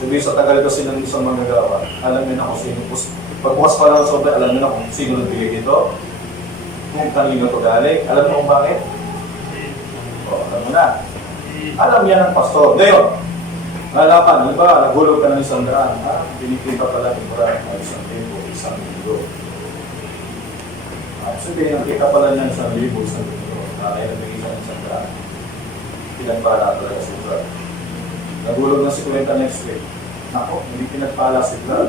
Sabi sa tagal kasi ng isang manggagawa, alam niya na kung sino. Pagbukas pa lang sa obra, alam niya na kung sino nagbigay dito, kung kanino to galing. Alam mo kung bakit? Alam mo na. Alam niya ng pastor. Ngayon, nalaman, naghulog ka ng 100, pinikita pala ng mura ng 1,000, 1,000. Sabihin, nakita pala niya 1,000, 1,000. Kaya nagbigay siya ng 100. Pinagpala talaga sutra. Nagulog na si Kuwenta next week. Ako, hindi pinagpala si Brad.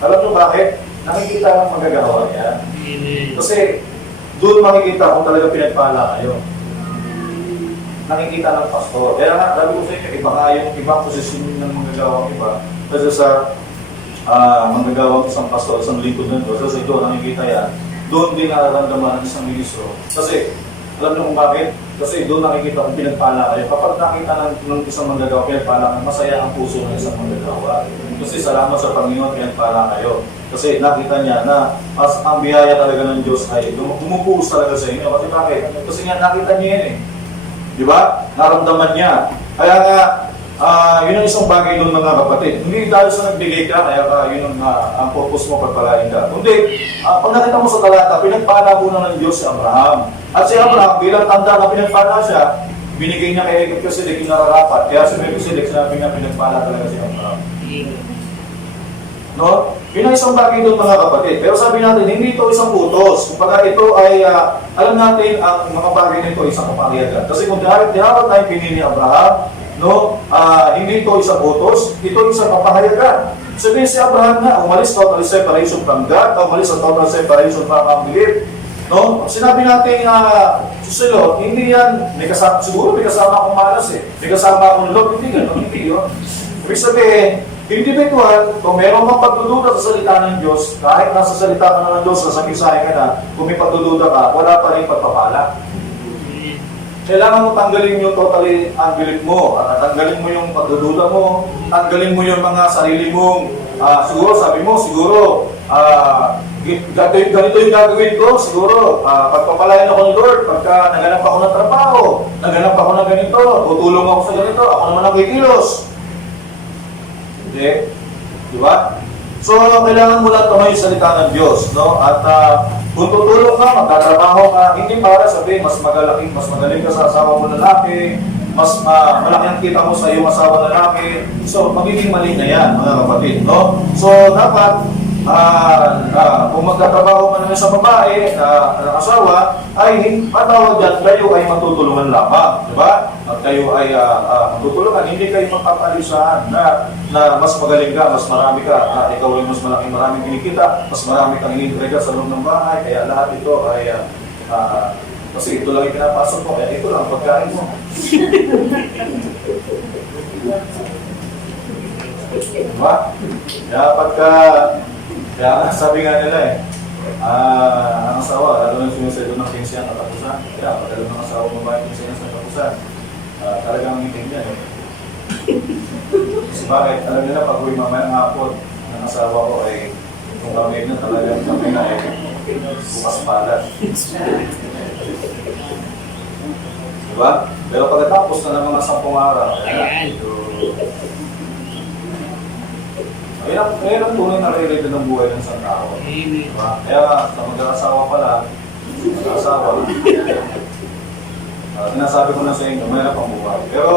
Alam nyo bakit? Nakikita ang magagawa niya. Kasi doon makikita kung talaga pinagpala kayo. Nakikita ng pastor. Kaya nga, sabi ko sa inyo, iba nga yung ibang posisyon ng manggagawang iba. Kasi sa manggagawang isang pastor, isang lingkod nito, kasi doon nakikita yan, doon din nararamdaman ng isang ministro. Kasi, alam niyo kung bakit? Kasi doon nakikita kung pinagpala kayo. Kapag nakita ng isang manggagawa, pinagpala, masaya ang puso ng isang manggagawa. Kasi salamat sa Panginoon, pinagpala kayo. Kasi nakita niya na ang biyaya talaga ng Diyos ay bumubuhos talaga sa inyo. Kasi bakit? Kasi nga nakita niya yan eh. Di ba? Naramdaman niya. Kaya nga, yun ang isang bagay doon mga kapatid. Hindi dahil sa nagbigay ka, kaya yun ang purpose mo pagpalain ka. Kundi, pag nakita mo sa talata, pinagpala muna ng Diyos si Abraham. At si Abraham, bilang tanda na pinagpala siya, binigay niya kay Melchizedek yung nararapat. Kaya si Melchizedek, sinabi niya pinagpala talaga si Abraham. No? Yun ang isang bagay doon mga kapatid. Pero sabi natin, hindi ito isang utos. Kapag ito ay, alam natin, ang mga bagay nito isang kapangyarihan. Kasi kung dapat tayo pinili ni Abraham, no, hindi ito isang utos, ito isang kapangyarihan. Sabihin si Abraham na, umalis total separation from God, umalis sa total separation from unbelief. No? Sinabi natin susunod, hindi yan, siguro may kasama akong malas eh. May kasama akong loob, hindi gano'n, hindi yun. Ibig sabihin, individual, kung meron kang pagdududa sa salita ng Diyos, kahit nasa salita ka na ng Diyos, nasakisahin ka na, kung may pagdududa ka, wala pa rin pagpapala. Kailangan mo tanggalin yung totally unbelief mo, at tanggalin mo yung pagdududa mo, tanggalin mo yung mga sarili mong, siguro sabi mo, siguro, ganito yung gagawin ko, siguro, pagpapalain ako ng Lord, pagka naganap ako ng trabaho, naganap ako ng ganito, tutulong ako sa ganito, ako naman ang kikilos. Hindi. Di ba? So, kailangan mo lang tumayo yung salita ng Diyos, no? At kung tutulong ka, magtatrabaho ka, hindi para sabihin, mas magaling ka sa asawa mo lalaki, mas malaki ang kita mo sa iyong asawa lalaki. So, magiging mali na yan, mga kapatid, no? So, dapat, kung magtatrabaho man ng isang babae ng asawa, ay patawag dyan, kayo ay matutulungan lamang, di ba? At kayo ay matutulungan, hindi kayo magpapalisahan na mas magaling ka, mas marami ka, ikaw ay mas maraming kinikita, mas marami kang iniintrega sa loob ng bahay, kaya lahat ito ay, kasi ito lang yung pinapasok mo, kaya ito lang ang pagkain mo. Diba? Kaya nga, sabi nga nila ang asawa, lalo nang sumisay doon ng 15 ang katapusan. Kaya, pagkalo ng asawa mo ba yung 15 ang katapusan? Talagang ngitin niya Kasi bakit? Alam nila, pag uwi mamaya ng hapon, ng asawa ko ay kung kami na talagang kami na bukas palad. Diba? Pero pagkatapos na ng mga 10 araw, Ngayon ang tunay na realidad ng buhay ng isang tao. Diba? Kaya sa mag-aasawa pala, sinasabi ko na sa inyo, mayroon pang buhay. Pero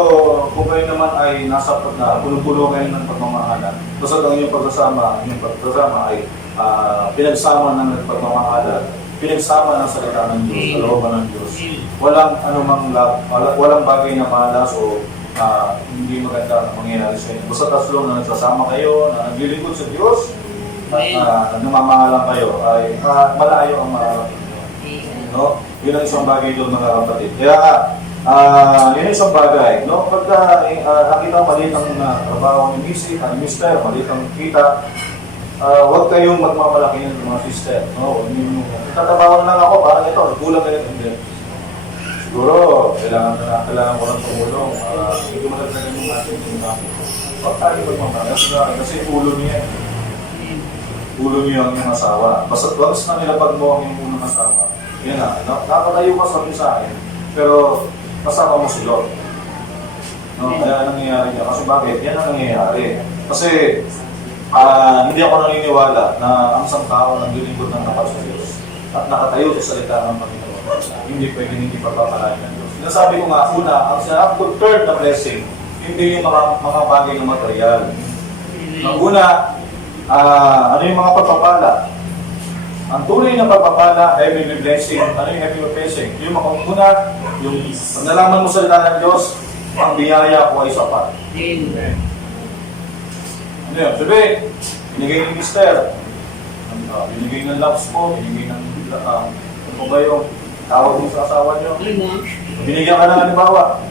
kung kayo naman ay nasa puno-puno kayo ng pagmamahalan, basta ang inyong pagsasama ay pinagsama ng pagmamahalan, pinagsama ng salita ng Diyos, sa looban ng Diyos. Walang bagay na malas o hindi maganda ang mangyayari sa inyo. Basta taslo na nagsasama kayo, na naglilingkod sa Diyos, at namamahalan kayo, ay malayo ang mararating nyo. No? Yun ang isang bagay doon mga kapatid. Kaya yun ang isang bagay. No? Pagka nakita maliit ang trabaho ni Mister, maliit ang kita, huwag kayong magmamalaki ng mga sister. No? Tatabaho lang ako, parang ito, kulang ganito. Hindi. Siguro, kailangan ko ng tumulong. Hindi mo nagdagan yung ating tumulong. Huwag tayo magmamalaki. Kasi ulo niya. Ulo niya ang iyong asawa. Basta once na nilapag mo ang iyong unang asawa, yan na. Nakatayo ka sa akin, pero kasama mo si Lord. No? Kaya nangyayari niya. Kasi bakit? Yan ang nangyayari. Kasi hindi ako naniniwala na ang isang tao naglilingkod ng tapat sa Diyos at nakatayo sa salita ng Panginoon. Hindi pwede hindi pagpapalain ng Diyos. Sinasabi ko nga, una, ang third na blessing, hindi yung mga bagay ng material. Ang una, ano yung mga pagpapala? Ang tunay na pagpapala, heavenly blessing. Ano yung heavenly blessing? Yung makauna, yung pag nalaman mo sa salita ng Diyos, ang biyaya ko ay sapat. Amen. Ano yun? Sabi, binigay ni Mister, binigay ng loves mo, binigay ng, ano ba yung tawag mo sa asawa niyo? Binigyan ka ng halimbawa.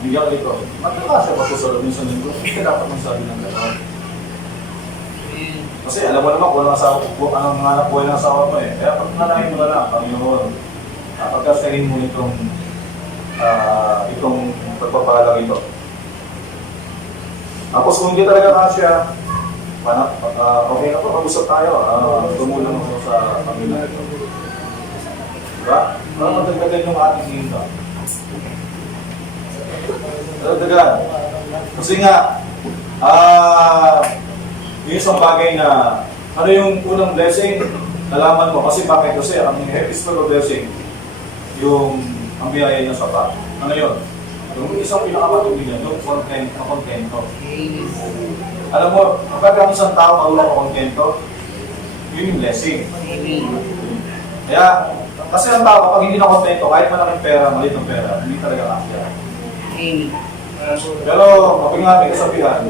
Binigyan ka ito. Magkakasya pa po sa loob sa linggo. Hindi dapat magsabi ng gano'n. Kasi alam mo naman kung anong mga anak buhay ng asawa mo eh. Kaya pag nanahin mo na lang, Panginoon, pagkasahin mo itong pagpapalang ito. Tapos kung hindi talaga kasya, okay na po, mag-usap tayo. Tumulong mo sa pamilya ito. Diba? Para madagdagan yung ating hinta. Madagdagan. Kasi nga, yung isang bagay na, ano yung unang blessing, nalaman mo. Kasi bakit? Kasi ang episode of blessing, yung ang biyaya niya sa pa. Ano yun? Yung isang pinakamatindi niya, yung kontento. Alam mo, kapag ang isang tao marunong kontento, yun yung blessing. Kaya, kasi ang tao kapag hindi na kontento, kahit malaking pera, maliit ng pera, hindi talaga kasya. Pero, mapinga may kasabihan,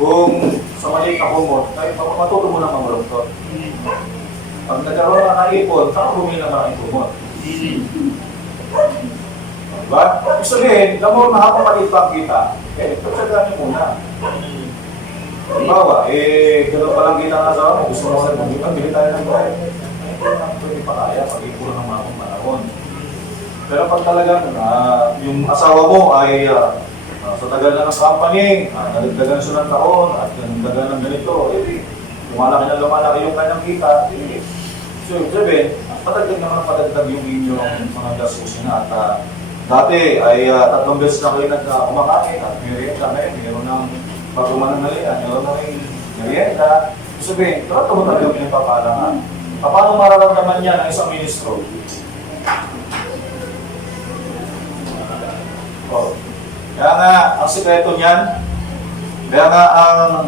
kung sa maliit na kumot, matuto mo na mamulungkot. Pag nagkaroon ka ng ipon, saka bumili na maraming kumot. Diba? Ibig sabihin, alam mo na habang maliit pa ang kita, pagsagaan niyo muna. Halimbawa, gano'n palang kita ng asawa mo, gusto mo na mag-ipon, bili tayo ng bahay. Pwede pa kaya, pag-ipon ng mga panahon. Pero pag talagang yung asawa mo ay sa tagal na ng company, nagdagan siya ng taon, at nagdagan ng ganito, lumalaki yung kanyang kita, so, sabi, patagdag naman patagdag yung inyong mga gastusin na. At dati ay 3 beses na kayo kumakain at merienda ngayon, mayroon ng pagkumananalian, mayroon na rin merienda. So, sabi, ito mo talaga pinapapalangan. Paano mararamdaman niya ng isang ministro? Oh. Kaya nga, ang sikreto niyan, kaya ano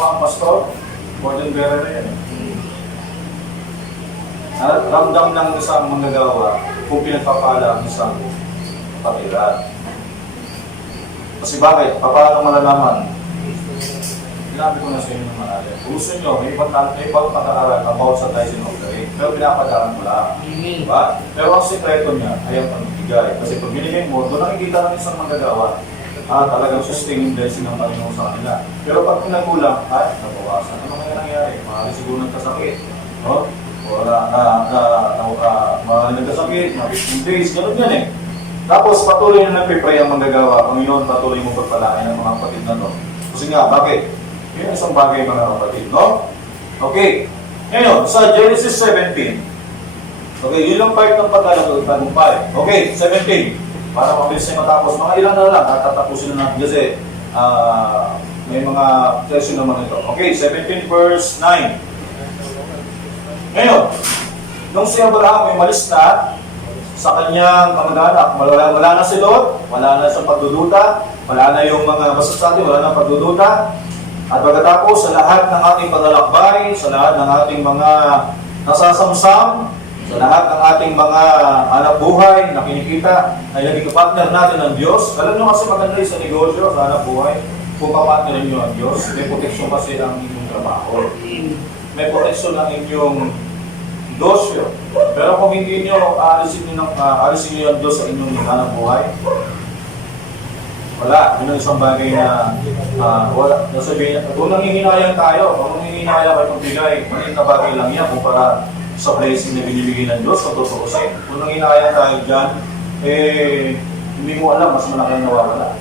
ang pastor? Gordon Bearer na yan. Ramdam ng isang manggagawa kung pinagpapala ang isang kapatiran. Kasi bakit? Paano malalaman? Sinabi ko na sa inyo ng marami. Kung gusto nyo, may pagkakaral about sa tithing offering. Pero pinapadaran ko lang. Diba? Pero ang sikreto niya ay ang pagbigay. Kasi pag binigay mo, doon nakikita ng isang manggagawa, talagang sustain yung blessing ng Panginoon sa kanila. Pero pag pinagkulang, nabawasan. Ano kaya nangyari? Mahali siguro ng kasakit. No? Mahali ng kasakit, mga 15 days, gano'n yan eh. Tapos patuloy na nagpipray ang manggagawa. Panginoon, patuloy mo pagpalain ang mga kapatid na to. Kasi nga, bakit? Yun isang bagay mga kapatid, no? Okay. Ngayon, sa Genesis 17. Okay, yun lang part ng pagkalagumpay. Okay, 17. Para mabilis na matapos. Mga ilan na lang, tatapusin na natin kasi may mga session naman ito. Okay, 17 verse 9. Ngayon, nung si Abraham ay malis na sa kanyang kamag-anak, wala na si Lot, wala na siyang pagdududa, wala na yung mga basta sa atin, wala na pagdududa. At pagkatapos, sa lahat ng ating paglalakbay, sa lahat ng ating mga nasasamsam, sa lahat ng ating mga anak buhay na kinikita, ay naging partner natin ng Diyos. Alam nyo kasi maganda sa negosyo, sa anak buhay, kung kapartnerin nyo ang Diyos, may proteksyon kasi ang inyong trabaho. May proteksyon ang inyong negosyo. Pero kung hindi nyo aalisin nyo ang Diyos sa inyong anak buhay, wala. Yun ang isang bagay na wala. Nasabihin niya, kung nangihinayang tayo, kung nangihinayang kayo magbigay, maliit na bagay lang yan kumpara sa blessing na binibigay ng Diyos, kung tutuusin. Kung nangihinayang tayo dyan, hindi mo alam, mas malaki ang nawawala.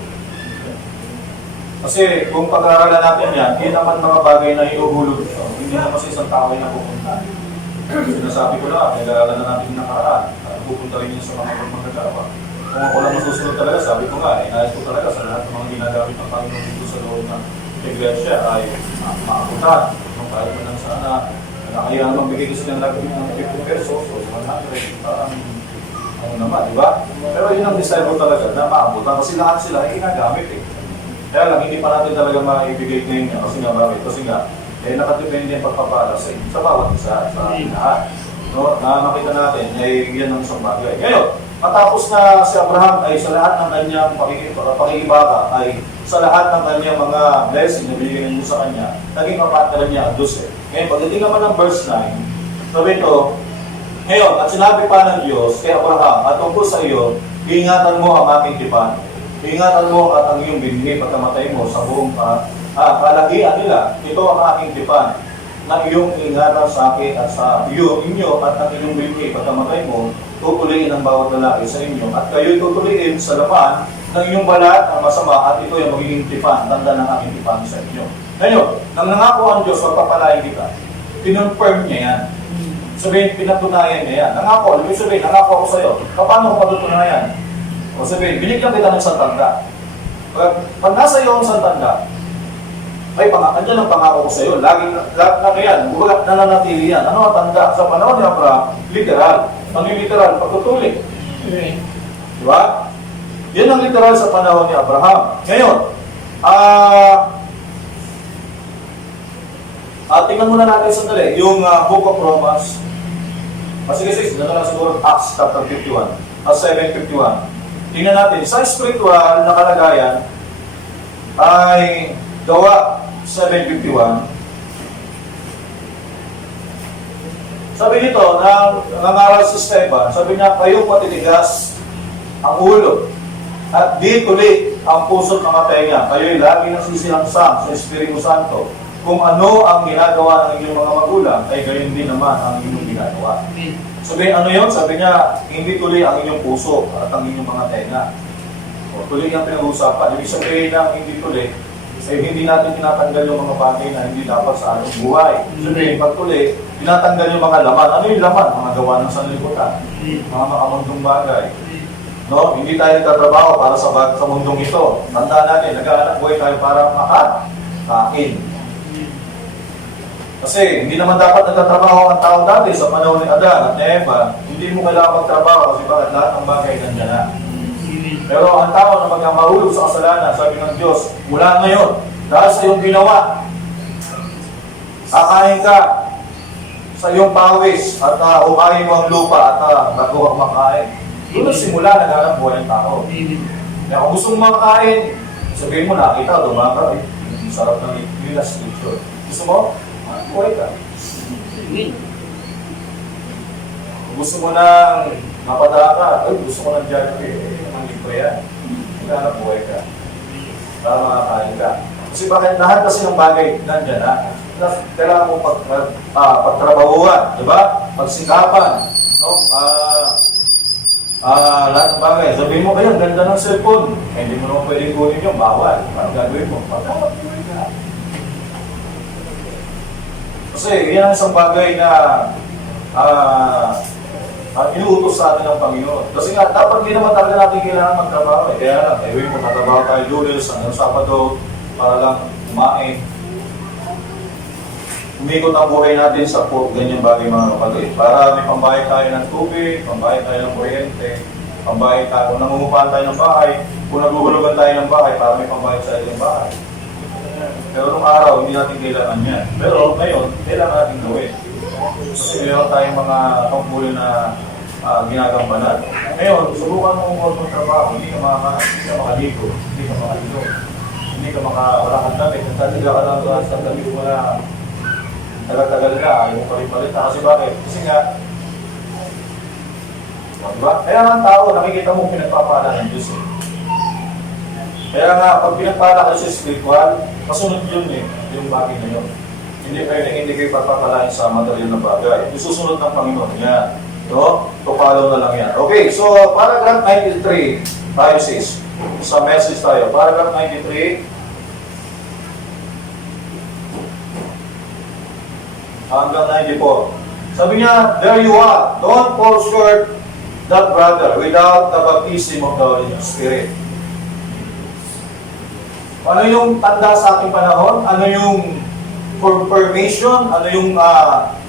Kasi kung pag-aaralan natin yan, hindi naman mga bagay na iuhulog ito. Hindi naman sa isang tao ay napupunta. Sinasabi ko na, nag-aaralan na natin yung nakaraan. Pupunta rin yun sa mga magkakawa. Kung ako lang masusunod talaga, sabi ko nga, nais ko talaga sa lahat ng mga ginagamit ng Panginoon dito sa loob ng iglesia ay maabutan. Kung kahit mo lang sana, kaya naman bigay ko sila ng 50 pesos o 100, ano naman, di ba? Pero yun ang desire ko talaga na maabutan kasi lahat sila ay ginagamit eh. Kaya lang, hindi pa natin talaga maibigay ngayon kasi nga bakit? Kasi nga, ay nakadepende ang pagpapala sa bawat isa, sa lahat. No, na makita natin ay yan ang isang bagay. Ngayon, matapos na si Abraham ay sa lahat ng kanyang pakikibaka ay sa lahat ng kanyang mga blessing na binigay niya sa kanya, naging kapatid niya ang 12. Ngayon, pagdating naman ng verse 9, sabi ito, ngayon, at sinabi pa ng Diyos kay Abraham, at tungkol sa iyo, ingatan mo ang aking tipan. Ingatan mo at ang iyong binhi pagkamatay mo sa buong kalahian nila. Ito ang aking tipan na iyong ingatan sa akin at sa inyo at ang inyong binhi pagkamatay mo, tutuliin ang bawat lalaki sa inyo. At kayo'y tutuliin sa laman ng inyong balat ang masama at ito yung magiging tipan, tanda ng aking tipan sa inyo. Ngayon, nang nangako ang Diyos, magpapalain kita, kinonfirm niya yan. Sabihin, pinatunayan niya yan. Nangako, ibig sabihin, nangako ako sa iyo. Paano ko patutunayan? O sabihin, binigyan kita ng isang tanda. Pag nasa iyo ang isang tanda, ay andyan ang pangako ko sa iyo. Lagi na yan. Bulag nananatili yan. Ano ang tanda? Sa panahon ni Abraham, literal. Ano yung literal? Pagtutuloy. Di ba? Yan ang literal sa panahon ni Abraham. Ngayon, tingnan muna natin sandali, yung Book of Romans. Sige, dito na siguro Acts chapter 51, 7:51. Tingnan natin, sa spiritual na kalagayan ay Gawa 7:51. Sabi nito, nangangaral si Esteban, sabi niya, kayong matitigas ang ulo at di tuli ang puso't mga tenga. Kayo'y lagi nasisilangsang sa Espiritu Santo. Kung ano ang ginagawa ng inyong mga magulang, ay gayon din naman ang inyong ginagawa. Sabi, ano yun? Sabi niya, hindi tuloy ang inyong puso at ang inyong mga tenga. O, tuloy ang pinag-uusapan. Ibig sabihin ng hindi tuloy, ay hindi natin tinatanggal yung mga bagay na hindi dapat sa ating buhay. Sabi, pag tuloy, tinatanggal yung mga laman. Ano yung laman? Mga gawa ng sanlibutan. Mga makamundong bagay. No? Hindi tayo nagtatrabaho para sa mundong ito. Tandaan natin, nag-aanap buhay tayo para makakain. Kasi hindi naman dapat nagtatrabaho ang tao dati sa panahon ni Adan at ni Eva. Hindi mo kailangan magtrabaho kasi bakit lahat ng bagay nandiyan na. Pero ang tao na magmahulog sa kasalanan, sabi ng Diyos, mula ngayon, dahil sa iyong ginawa, kakain ka sa iyong pawis at umahin mo ang lupa at bago kang makain. Doon ang simula naghanap buhay ng tao. Kaya kung gusto mong makain, sabihin mo, nakita, dumaka, sarap ng lilas scripture. Gusto mo? Buhay ka. Kung gusto mo nang mapadaka, gusto mo nang dyan, ang libre yan. Kailangan buhay ka. Para makakain ka. Kasi bakit lahat kasi ng bagay nandyan na, kailangan mo pagtrabahuan, di ba? Pagsikapan, no? Lahat ng bagay. Sabihin mo, kaya ganda ng cellphone. Hindi mo naman pwedeng kunin yung bawal. Paano gagawin mo? Pagkakapagawin ka. Kasi yan ang isang bagay na inuutos sa atin ng Panginoon. Kasi nga, dapat hindi naman talaga natin kailangan magtrabaho. Kaya lang, kung magtatrabaho tayo Lunes, hanggang Sabado, para lang kumain. Umikot ang buhay natin sa ganyan bagay mga kapatid. Para may pambayad tayo ng tubig, pambayad tayo ng kuryente, pambayad tayo, kung nangungupahan tayo ng bahay, kung naguhulugan tayo ng bahay, para may pambayad sa ating bahay. Pero nung araw, hindi natin kailangan yan. Pero ngayon, kailangan natin gawin. Kasi meron tayong mga tungkulin na ginagampanan. Ngayon, subukan mo kung magtrabaho, hindi ka makaligo, hindi ka makaligo, hindi ka wala kang damit, nagtatiga ka lang sa damit mo na tagal-tagal na, ayaw mo palit-palit na. Kasi bakit? Kasi nga, diba? Kaya nga ang tao, nakikita mo pinagpapala ng Diyos. Kaya nga, pag pinagpala kasi spiritual, masunod yun yung bagay na yun. Hindi kayo pagpapalain sa material na bagay. Isusunod ng Panginoon yan. No? Tupalo na lang yan. Okay, so paragraph 93, tayo sis. Sa message tayo. Paragraph 93. Hanggang 94. Sabi niya, there you are. Don't fall short that brother without the baptism of the Holy Spirit. Ano yung tanda sa ating panahon? Ano yung confirmation? Ano yung,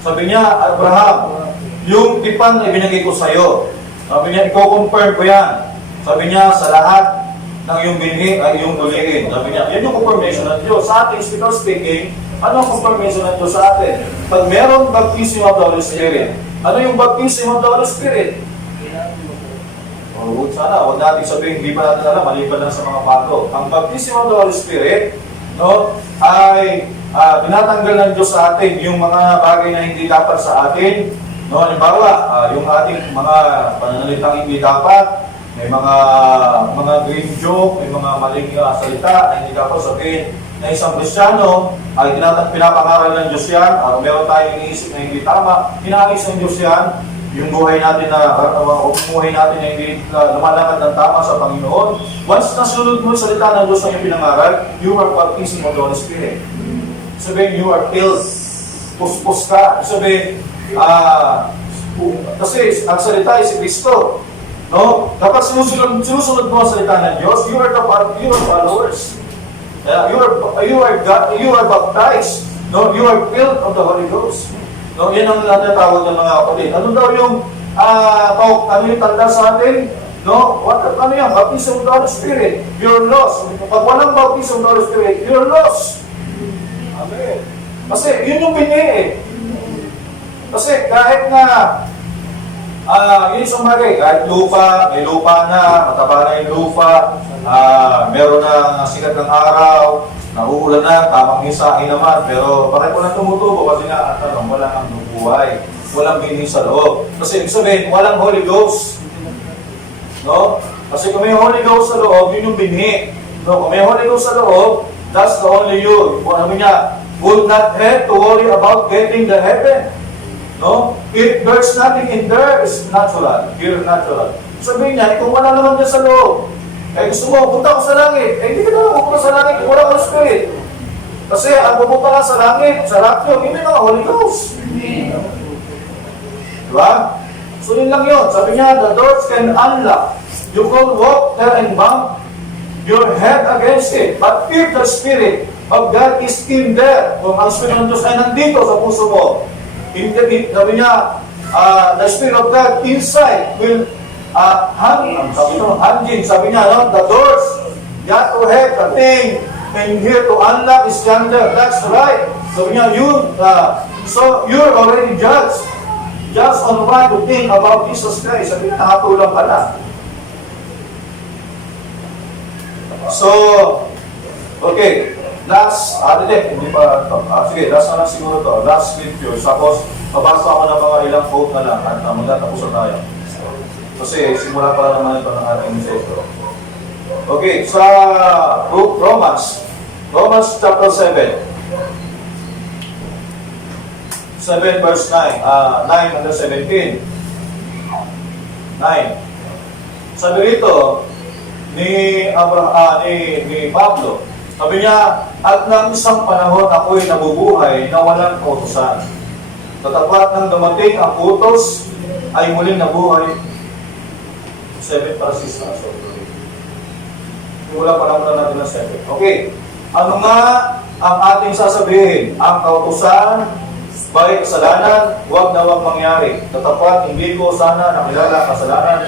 sabi niya, Abraham, yung tipan na ibinigay ko sa iyo. Sabi niya, i-confirm ko yan. Sabi niya, sa lahat ng iyong binhi ay iyong tuliin. Sabi niya, yan yung confirmation ng Diyos. Sa ating spiritual speaking, Ano ang confirmation ng Diyos sa atin? Pag merong baptism of the Holy Spirit, ano yung baptism of the Holy Spirit? Sana, huwag natin sabihin, hindi pa natin alam, maliban lang sa mga bago. Ang baptism of the Holy Spirit, no, ay tinatanggal ng Diyos sa atin yung mga bagay na hindi dapat sa atin. No, halimbawa, yung ating mga pananalitang hindi dapat, may mga green joke, may mga maling salita na hindi dapat sabihin na isang Kristiyano ay pinapangaral ng Diyos yan, meron tayong iniisip na hindi tama, inaayos ng Diyos yan, yung buhay natin na hindi lumalakad ng tama sa Panginoon. Once nasunod mo yung salita ng Diyos na yung pinangaral, you are baptized of the Holy Spirit. Sabihin, you are filled. Puspos ka. Sabihin, kasi ang salita ay si Kristo. No? Kapag sinusunod mo ang salita ng Diyos, you are followers. You are baptized. No? You are filled of the Holy Ghost. No, yan ang natawag ng mga kapatid. Ano daw yung ano yung tanda sa atin? No? Ano yan? Baptism of the Holy Spirit. You're lost. Pag walang baptism of the Holy Spirit, you're lost. Amen. Kasi yun yung binhi eh. Kasi kahit na yun isang bagay, kahit may lupa na, mataba na yung lupa, meron na sikat ng araw, nauulan na, tamang mensahe naman, pero bakit walang tumutubo? Kasi nga, walang ang buhay, walang binhi sa loob. Kasi ibig sabihin, walang Holy Ghost. No? Kasi kung may Holy Ghost sa loob, yun yung binhi. No? Kung may Holy Ghost sa loob, that's the only you. Kung ano niya, would not have to worry about getting the heaven. No? If there's nothing in there, it's natural. Pure natural. Sabihin niya, kung wala naman niya sa loob, gusto mo, punta ko sa langit. Hindi ka naman pupunta sa langit kung wala Holy Spirit. Kasi ang pupunta ka sa langit, sa rapture, hindi na Holy Ghost. Diba? So yun lang yun. Sabi niya, the doors can unlock. You can walk there and bump your head against it. But if the Spirit of God is in there, kung ang Spirit ng Diyos ay nandito sa puso mo, sabi niya, the Spirit of God inside will sabi niya, no? The doors, yet to have the thing, and here to unlock is yonder. That's right. Sabi niya, so you're already judged. Just on what to think about Jesus Christ. Sabi niya, nakatulang ka na. So, okay. Last, hindi pa ito. Sige, last na lang siguro ito. Last scripture. Tapos, mabasa ako ng mga ilang quote na lang at magtatapos na tayo. Kasi simula pa lang naman ito ng ating message. Okay, sa Romans chapter 7. 7 verse 9. 9 hanggang 17. 9. Sabi rito, ni Pablo, sabi niya, at ng isang panahon ako'y nabubuhay na walang kautusan. Tatapat nang dumating ang utos, ay muling nabuhay. 7 para 6 na. Wala pa naman natin ng 7. Okay. Ano nga ang ating sasabihin? Ang kautusan, ba'y kasalanan? Huwag na huwag mangyari. Tatapat, hindi ko sana nakilala kasalanan,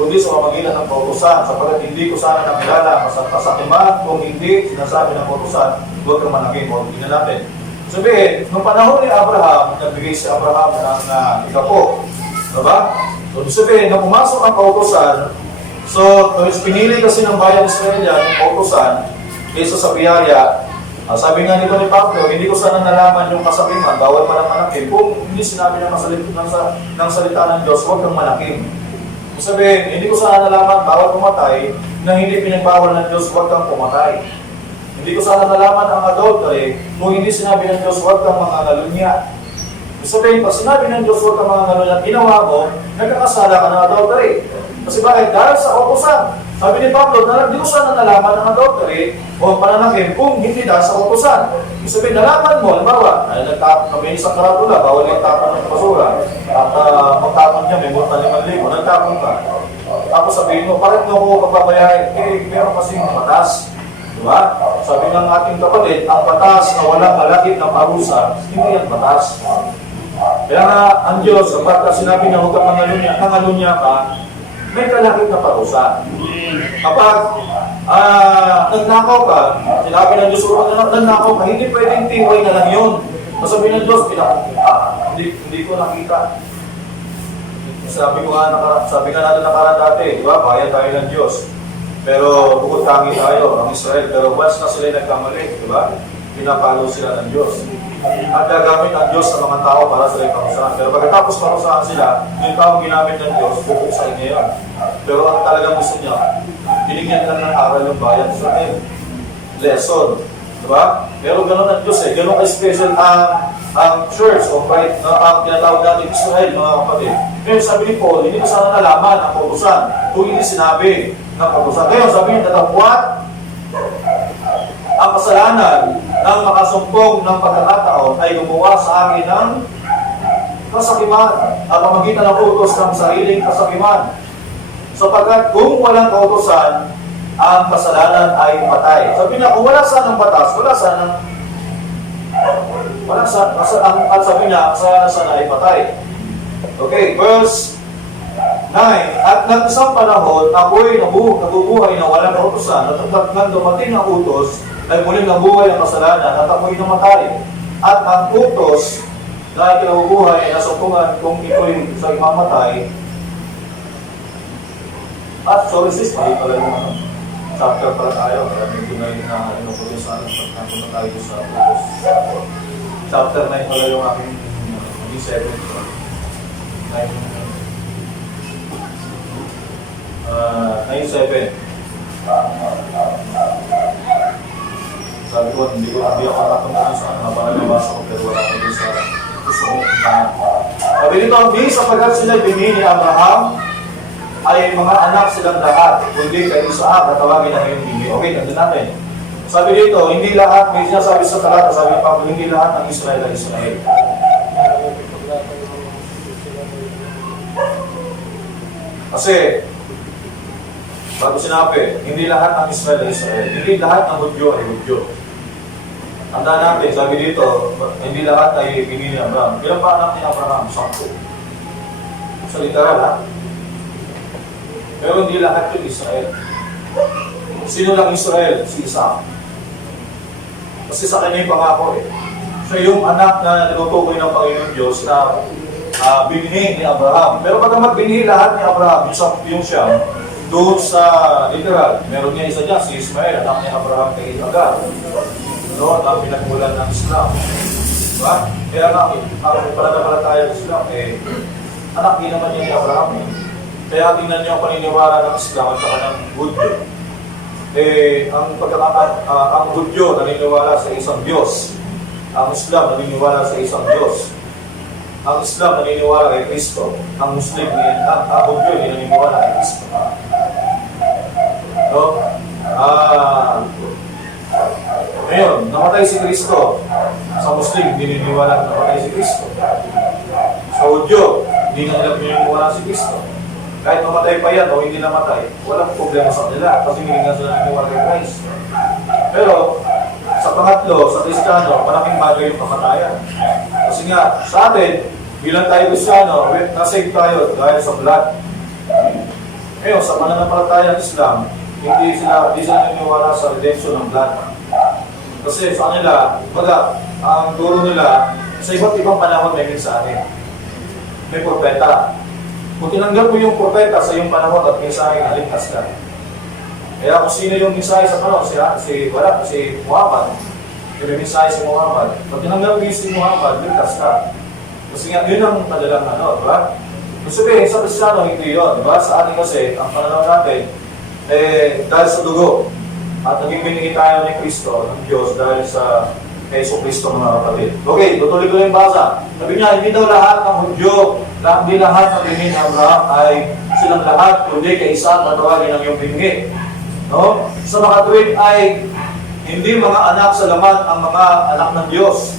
kundi sa pamagitan ng kautusan. Sapagkat hindi ko sana nakilala kasakiman, kung hindi sinasabi ng kautusan, huwag kang managing. Huwag tingnan natin. Sabihin, nung panahon ni Abraham, nagbigay si Abraham ng ikapo. Diba? So, sabihin, nung pumasok ang kautusan, so, pinili kasi ng bayan ng Israel yan, yung kautusan, kaysa sa biyaya, sabi nga nito ni Pablo, hindi ko sana nalaman yung kasakiman, bawal pa ng manakim. Kung hindi sinabi ng salita ng Diyos, huwag kang manakim. Sabihin, hindi ko sana nalaman, bawal pumatay, na hindi pinagbawal ng Diyos, huwag kang pumatay. Hindi ko sana nalaman ang adultery, kung hindi sinabi ng Diyos, huwag kang mangangalunya. Sabihin, pag sinabi ng Diyos, huwag kang mangangalunya, ginawa mo, nagkakasala ka ng adultery. Kasi bakit? Dahil sa kautusan. Sabi ni Pablo, hindi ko sana nalaman ng adultery o pananakim kung hindi dahil sa kautusan. Sabihin, nalaman mo, halimbawa, may isang karatula, bawal magtapon ng basura. At magtapon niya, may multa 5,000, nagtapon ka. Tapos sabihin mo, bakit mo ako magbabayarin? Meron kasing batas. Diba? Sabi ng ating kapatid, ang batas na walang malakit na parusa, hindi yan batas. Kaya nga, ang Diyos, kapag sinabi na huwag kang nangalunya ka, may kalakit na parusa. Kapag nagnakaw ka, sinabi ng Diyos, nagnakaw ka, hindi pwedeng tiway na lang yun. Sabi ng Diyos, hindi ko nakita. Sabi nga natin nakaraan dati, di ba? Bayan tayo ng Diyos. Pero bukod tangi tayo, ang Israel. Pero once na sila nagkamali, di ba? Pinapalo sila ng Diyos. At gagamit ang Diyos sa mga tao para sila iparusahan. Pero pagkatapos parusahan sila, yung tao ginamit ng Diyos, bubuksan niya yun. Pero ang talagang gusto niya, binigyan ka ng aral yung bayan sa akin. Lesson. Diba? Pero gano'n ang Diyos eh. Gano'n ka-special ang church o right na ang tinatawag natin Israel, mga kapatid. Ngayon sabi ni Paul, hindi ko sana nalaman ang kautusan kung hindi sinabi ng kautusan. Ngayon sabi niya, tatapwat ang kasalanan ng makasumpong ng pagkakataon ay gumawa sa akin ng kasakiman at pamagitan ng utos ng sariling kasakiman. Sapagkat kung walang kautusan, ang kasalanan ay patay. Sabi niya, kung wala sanang batas, at sabi niya, kasalanan sana ay patay. Okay, verse 9. At ng isang panahon, ako'y nabubuhay na walang kautusan, at nang dumating ang utos, ay muling nabuhay ang kasalanan, at ako'y namatay. At ang utos na kinabubuhay ay nasumpungan kung ito'y sa imamatay. At sorry sis, mali pala yung chapter pala tayo. Medyo ngayon na ko din sa pagkakunta tayo sa utos. Chapter 9 pala yung aking 7. 9:7. Sabi ko, hindi ako nakapunta sa nabasa ko, pero wala ko din sa gusto ko. Sabi nito, hindi sapagkat sila bini ni Abraham, ay mga anak silang lahat, kundi kay Isaac, natawagin na yung bini. Okay, nandun natin. Sabi dito, hindi lahat, may sinasabi sa talata, sabi ni Pablo, hindi lahat ng Israel ay Israel. Kasi, bago sinabi, hindi lahat ng Israel ay Israel. Hindi lahat ng Hudyo ay Hudyo. Tandaan natin, sabi dito, hindi lahat ay bini ni Abraham. Ilang pa anak ni Abraham? 10. Sa literal, ha? Pero hindi lahat yung Israel. Sino lang Israel? Si Isaac. Kasi sa kanya yung pangako eh. Siya yung anak na tinutukoy ng Panginoon Diyos na binhi ni Abraham. Pero pag binhi lahat ni Abraham, yung siya, doon sa literal, meron niya isa dyan, si Ismael, anak ni Abraham kay Agar. No, ang pinagmulan ng Islam. Diba? Kaya nga, ang pananampalataya ng Islam, anak din naman niya ni Abraham. Kaya tingnan niyo ang paniniwala ng Islam at saka ng Hudyo. Ang Hudyo naniniwala sa isang Diyos. Ang Islam naniniwala sa isang Diyos. Ang Islam naniniwala kay Kristo. Ang Muslim, ang Hudyo naniniwala kay Kristo. No? Ngayon, namatay si Kristo. Sa Muslim, hindi naniniwala na namatay si Kristo. Sa Hudyo, hindi na nila pininiwala si Kristo. Kahit mamatay pa yan o hindi namatay, walang problema sa kanila kasi hindi nga sila naniniwala kay Christ. Pero, sa pangatlo, sa Kristiyano, malaking bagay yung kamatayan. Kasi nga, sa atin, bilang tayo Kristiyano, nasave tayo dahil sa blood. Ngayon, sa pananampalataya ng Islam, hindi sila naniniwala sa redemption ng blood. Kasi sa kanila, ang turo nila, sa iba't ibang panahon may mensahe. May propeta. Kung tinanggap mo yung propeta sa iyong panahon at mensahe, naligtas ka. Kaya kung sino yung mensahe sa panahon, si Muhammad, yung mensahe si Muhammad, pag tinanggap mo si Muhammad, ligtas ka. Kasi nga, yun ang madalang diba? Kung sabihin, sa Kristiyano, hindi yun, diba? Sa atin kasi, ang pananaw natin, dahil sa dugo, at naging binigay tayo ni Kristo, ng Diyos, dahil sa Yeso Kristo, mga kapatid. Okay, tutuloy ko yung basa. Sabi niya, hindi daw lahat ng Hudyo, hindi lahat ng binhi ni Abraham ay silang lahat, kundi kay Isaac na tawagin ng iyong binhi. No? Sa makatuwid ay hindi mga anak sa laman ang mga anak ng Diyos,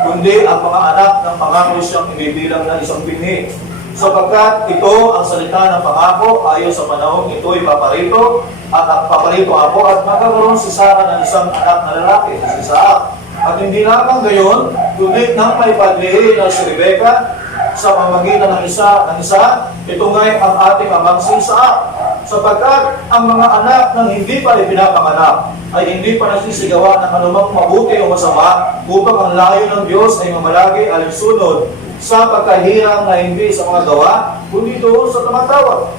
kundi ang mga anak ng pangako siyang inibilang na isang binhi. Sapagkat ito ang salita ng pangako ayon sa panahon ito'y paparito at paparito ako at magkakaroon si Sarah ng isang anak na lalaki, si Isaac. At hindi lamang gayon, kundi nang may pagdihin na si Rebecca sa pamamagitan ng isa, ito nga'y ang ating amang si Isaac. sapagkat ang mga anak ng hindi pa ipinapanganak ay hindi pa nagsisigawan ng anumang mabuti o masama upang ang layo ng Diyos ay mamalagi alinsunod sa pagkahirang na hindi sa mga gawa, kundi doon sa tumatawag.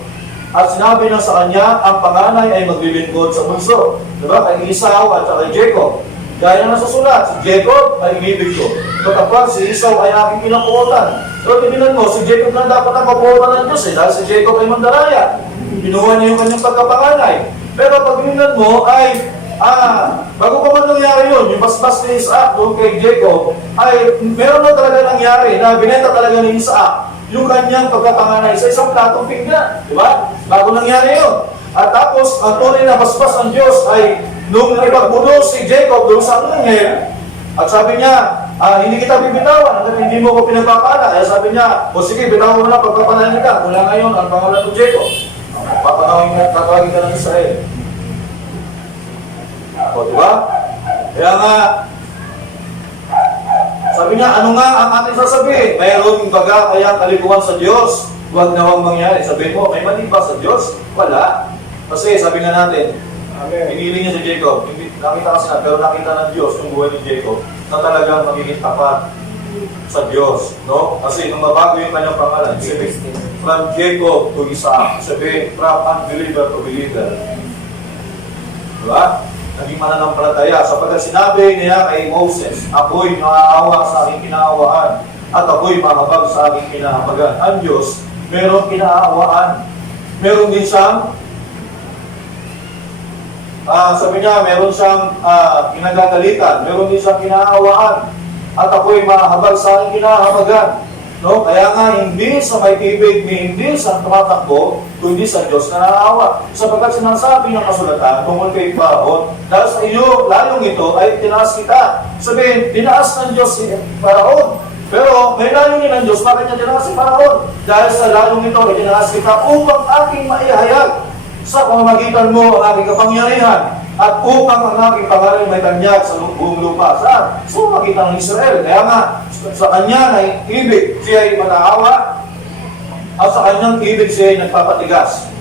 At sinabi na sa kanya, ang panganay ay maglilingkod sa bunso. Diba? Kay Esau at kay Jacob. Gaya na nasusulat, si Jacob ay inibig ko. Kapag si Esau ay aking pinapuotan. So, tininan mo, si Jacob na dapat ang kapuotan ng Diyos dahil si Jacob ay mandaraya. Kinuha niya yung kanyang pagkapanganay. Pero pag tininan mo ay, bago pa man nangyari yun, yung basbas ni Isaac doon kay Jacob, ay meron na talaga nangyari na binenta talaga ni Isaac yung kanyang pagkapanganay sa isang platong pinggan. Di ba? Bago nangyari yun. At tapos, ang tunay na basbas ng Diyos ay nung ipagbuno si Jacob doon sa anghel, at sabi niya, hindi kita bibitawan hanggang hindi mo ko pinagpapala. Kaya sabi niya, o sige, bitawan mo na pagpapalain ka. Mula ngayon, ang pangalan ng Jacob. Tatawagin ka ng Israel. O, diba? Kaya nga, sabi niya, ano nga ang ating sasabihin? Mayroon baga kaya kalikuan sa Diyos. Huwag nawang mangyari. Sabihin mo, may mali ba sa Diyos? Wala. Kasi sabi nga natin, pinili niya si Jacob. Nakita kasi na, pero nakita ng Diyos yung buhay ni Jacob na talagang magiging tapat sa Diyos. No? Kasi nung mabago yung kanyang pangalan, sabi, from Jacob to Isaac. Sabi, from unbeliever to believer. Diba? Naging mananampalataya. Sapagkat sinabi niya kay Moses, ako'y maaawa sa aking kinaawaan at ako'y mahabag sa aking kinahabagan. Ang Diyos, meron kinaawaan. Meron din siyang sabi niya, meron siyang kinagagalitan, meron din siyang kinaawaan, at ako'y mahabag sa aking kinahabagan. No? Kaya nga, hindi sa may tibig, hindi sa tumatakbo, kundi sa Diyos na naawa. Sapagkat sinasabi ng kasulatan, tungkol kay Paraon, dahil sa iyo, layong ito, ay tinaas kita. Sabihin, tinaas ng Diyos si Paraon. Pero may layong ng Diyos, bakit niya tinaas si Paraon? Dahil sa layong ito, ay tinaas kita upang aking maihayag sa pamamagitan mo ang aking kapangyarihan at upang ang aking pangalan may tanyag sa buong lupa. Sa pamamagitan ng Israel. Kaya nga, sa kanya na ibig siya ay manaawa at sa kanyang ibig siya ay nagpapatigas.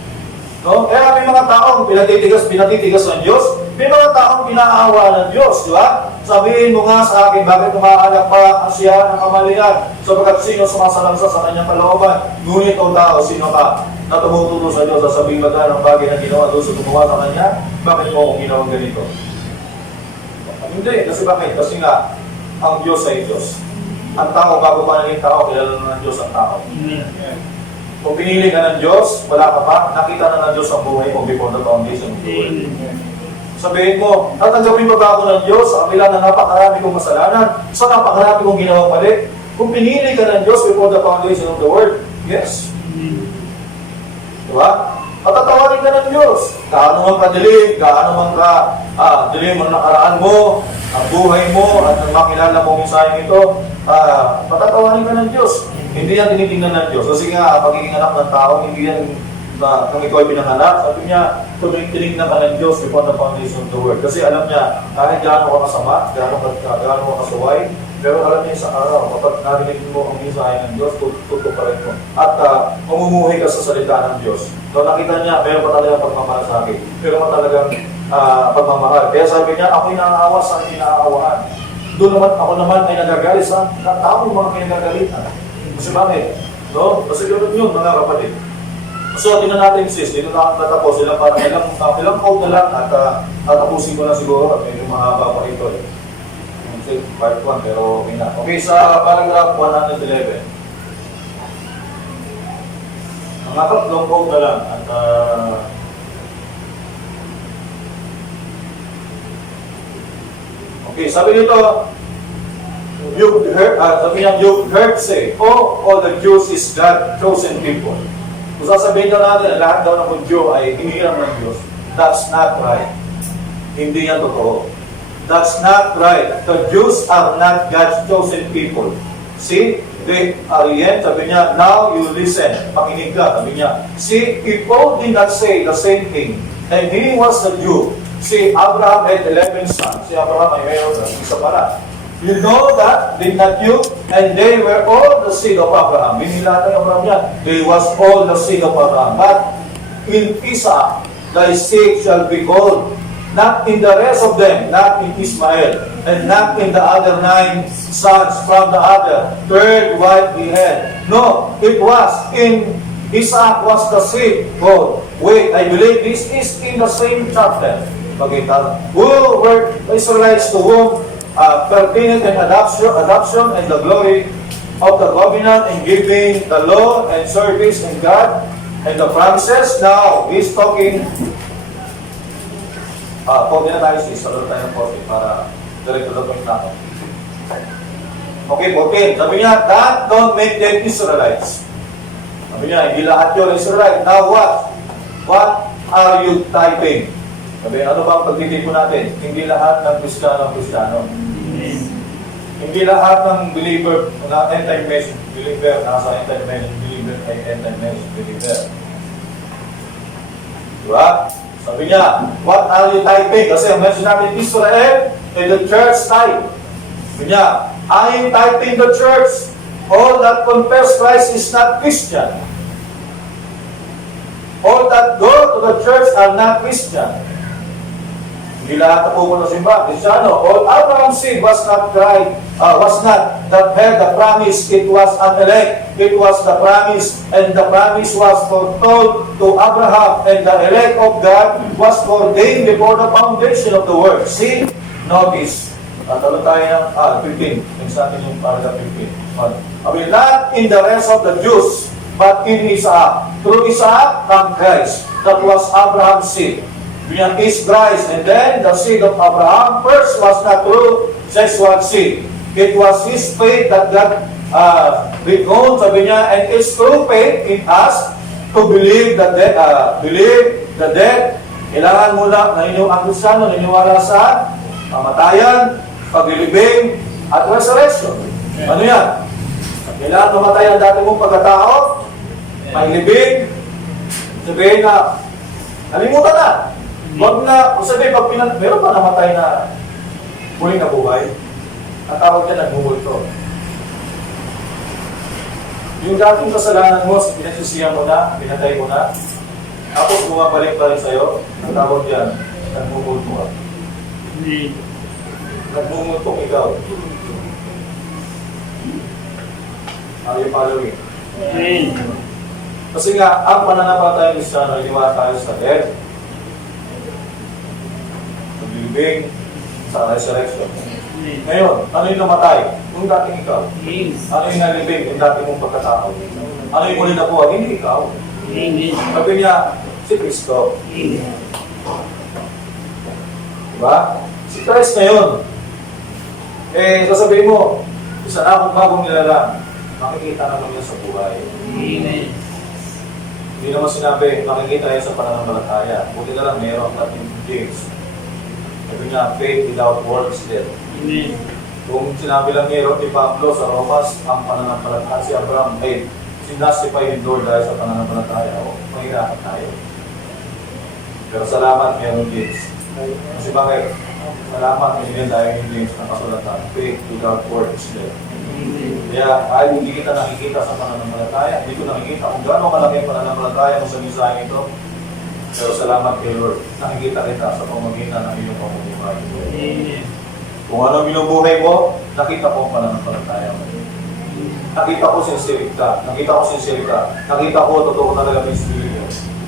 No? Kaya may mga taong pinatitigas ng Diyos, may mga taong pinaawa ng Diyos, di ba? Sabihin mo nga sa akin, bakit umaalak pa siya ng kamalian? Sapagkat sino sumasalansa sa kanyang kalooban? Ngunit o tao, sino ka na tumututo sa Diyos, sasabihin ba ka ng bagay na ginawa doon sa gumawa sa kanya? Bakit mo akong ginawang ganito? Hindi, kasi bakit? Kasi nga, ang Diyos ay Diyos. Ang tao, bago pa naging tao, kilala na ng Diyos ang tao. Kung pinili ka ng Diyos, wala ka pa, nakita na ng Diyos ang buhay mo before the foundation of the world. Sabihin mo, tatanggapin pa ba ako ng Diyos sa kabila ng napakarami kong kasalanan, sa napakarami kong ginawang mali? Kung pinili ka ng Diyos before the foundation of the world, yes. Diba? Patatawarin ka ng Diyos. Gaano man kadilim, gaano man dilim ang nakaraan mo, ang buhay mo, at ang makilala mo minsan ito, patatawarin ka ng Diyos. Hindi yan tinitingnan ng Diyos. Kasi nga, pagiging anak ng tao, hindi yan kung ikaw ay pinanganak. Sabi niya, tinignan ka ng Diyos before the foundation of the world. Kasi alam niya, kahit gaano ka kasama, gaano ka kasuway, pero alam niya sa araw, kapag narinig mo ang mensahe ng Diyos, tutok pa rin mo. At mamumuhay ka sa salita ng Diyos. So nakita niya, meron pa talagang pagmamahal sa akin. Pero pa talagang pagmamahal. Kaya sabi niya, ako'y naaawa sa aking naaawaan. Doon naman, ako naman ay nagagalit sa taong mga kinagagalitan. Kasi bakit? No? Kasi gano'n yun, mga kapatid. So, tingnan natin sis, dito na natapos sila para ilang quote na lang at tapusin ko na siguro at medyo mahaba pa ito. Part 1, pero okay na. Okay, sa paragraph 111. Mga tatlong quote na lang at okay, sabi dito, you've heard say, all the Jews is God chosen people. Kung sasabihin daw natin, lahat daw ng Hudyo ay hinihiram ng Diyos, that's not right. Hindi yan totoo. That's not right. The Jews are not God's chosen people. See, they are yet, sabi niya, now you listen. Pakinig ka, sabi niya. See, if Paul did not say the same thing, and he was the Jew. See, Abraham had 11 sons. Si Abraham ay mayroon ng isa pala. You know that, did not you? And they were all the seed of Abraham. Binila tayo Abraham yan. They was all the seed of Abraham. But in Isaac thy seed shall be called, not in the rest of them, not in Ismael, and not in the other 9 sons from the other, third wife he had. No, it was in Isaac was the seed called. Wait, I believe this is in the same chapter. Pagkita, who were Israelites to whom pertained an adoption and the glory of the covenant and giving the law and service in God and the promises. Now, he's talking. Pwede na tayo sa lalo tayo ng 14 para direct to the point na ako. Okay, 14. Sabi niya, that don't make them Israelites. Sabi niya, hindi lahat yun Israelite. Now what? What are you typing? Sabi, ano ba ang pagtitipo natin? Hindi lahat ng Kristiyano. Hindi lahat ng believer na anti-message believer, nasa anti-message believer ay anti-message believer. Diba? Sabi niya, what are you typing? Kasi ang mention natin Israel and the church type. Sabi niya, I am typing the church. All that confess Christ is not Christian. All that go to the church are not Christian. Hindi lahat na pupunta sa simbahan, Kristiyano. All Abraham's seed was not that had the promise, it was an elect. It was the promise, and the promise was foretold to Abraham, and the elect of God was ordained before the foundation of the world. See? Notice. Talo tayo ng 15. Yung sa atin yung paragraph 15. I mean, not in the rest of the Jews, but in Isaac. Through Isaac come Christ. That was Abraham's seed. Yan is Christ, and then the seed of Abraham first was not through sexual seed. It was his faith that God recounted, sabi niya, and it's through faith in us to believe the death. Kailangan muna na inyong ang Kristiyano naniniwala sa kamatayan, paglilibing, at resurrection. Ano yan? Kailangan mamatay ang dati mong pagkatao, paglibing, sabihin na, nalimutan na. Wag na, sabi, meron pa namatay na muling nabuhay, ang tawag niya nagmumulto. Yung dating kasalanan mo, pinagsisiyan mo na, pinatay mo na, tapos bumabalik pa rin sa'yo, ang tawag yan, nagmumulto ka. Nagmumultong ikaw. Are you following? Kasi nga, ang pananampalataya ng Kristiyano, iniwala tayo sa death, paglilibing, sa resurrection. Ngayon, ano yung namatay? Yung dating ikaw. Ano yung nalibing? Yung dating mong pagkatao. Ano yung muli na buhay? Hindi ikaw. Sabi niya, si Kristo. Diba? Si Christ ngayon. Sasabihin mo, isa na akong bagong nilalang. Makikita naman yan sa buhay. Hindi naman sinabi, makikita yan sa pananampalataya. Buti na lang meron natin James. Sabi niya, faith without works dead. Kung sinabi lang ni Pablo sa Romas, ang pananampalataya si Abraham ay sinastify yung Lord dahil sa pananampalataya. O, mahirapan tayo. Pero salamat meron James. Kasi bakit? Salamat meron dahil yung James na kasulatan. Faith without works dead. Kaya ay hindi kita nakikita sa pananampalataya. Hindi ko nakikita kung gaano kalaki ang pananampalataya mo sa mensahe ito. Pero salamat kay Lord, nakikita kita sa pamagitan ng iyong pamumuhay. Kung ano binubuhay mo, nakita ko ang pananampalataya mo. Nakita ko sincerita. Nakita ko totoo talaga ng Espiritu.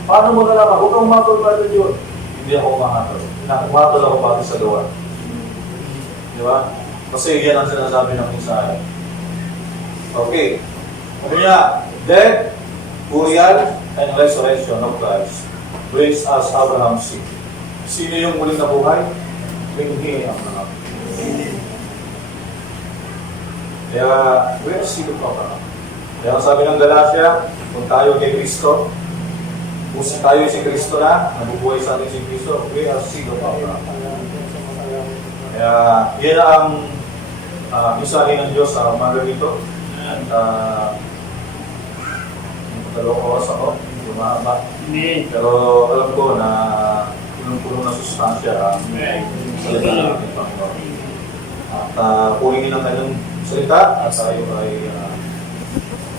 Paano mo nalaman? Huwag kang matol ba ito yun? Hindi ako umahatol. Umahatol ako bakit sa gawa. Di ba? Kasi yan ang sinasabi ng mensahe. Okay. Ano niya? Death, burial, and resurrection of Christ brings us Abraham's seed. Sino yung muling nabuhay? Hindi ang mga. Kaya, where is seed of Abraham? Kaya ang sabi ng Galatia, kung tayo kay Kristo, kung tayo si Kristo na, nabubuhay sa atin si Kristo, we are seed of Abraham. Kaya, yan ang mensahe ng Diyos sa umaga nito. At, dalawang oras ako, lumaba. Pero alam ko na punong-puno na sustansya ang salita ng ating Panginoon. At pulingin ang kanyang salita at tayo ay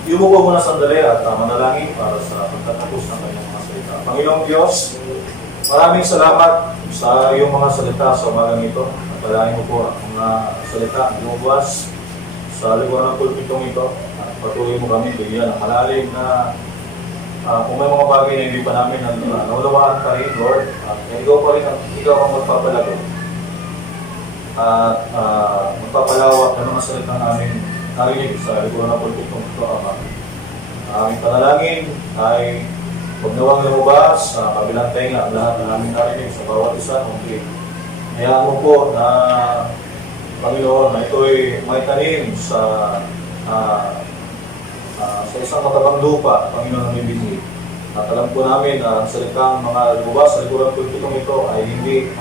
Yumuko muna sandali at manalangin para sa pagtatapos ng kanyang mga salita. Panginoong Diyos, maraming salamat sa iyong mga salita sa umagang ito. Napalain mo po ang mga salita na lumabas sa likuran ng pulpitong ito. At patuloy mo kami bigyan ng malalim na kung may mga bagay na hindi pa namin naunawaan ka rin, Lord. Ikaw pa rin ikaw ang magpapalago. At magpapalawak ng mga salita namin narinig sa likuran ng pulpitong ito, Ama. Aming panalangin ay huwag nawang lumabas sa kabilang tenga ang lahat na namin narinig sa bawat isa. Kundi hayaan mo po na, Panginoon, na ito'y may tanim sa isang matabang lupa, Panginoon, ng ibigay. At alam po namin na ang salitang mga lumabas sa likuran ng pulpitong ito ay hindi,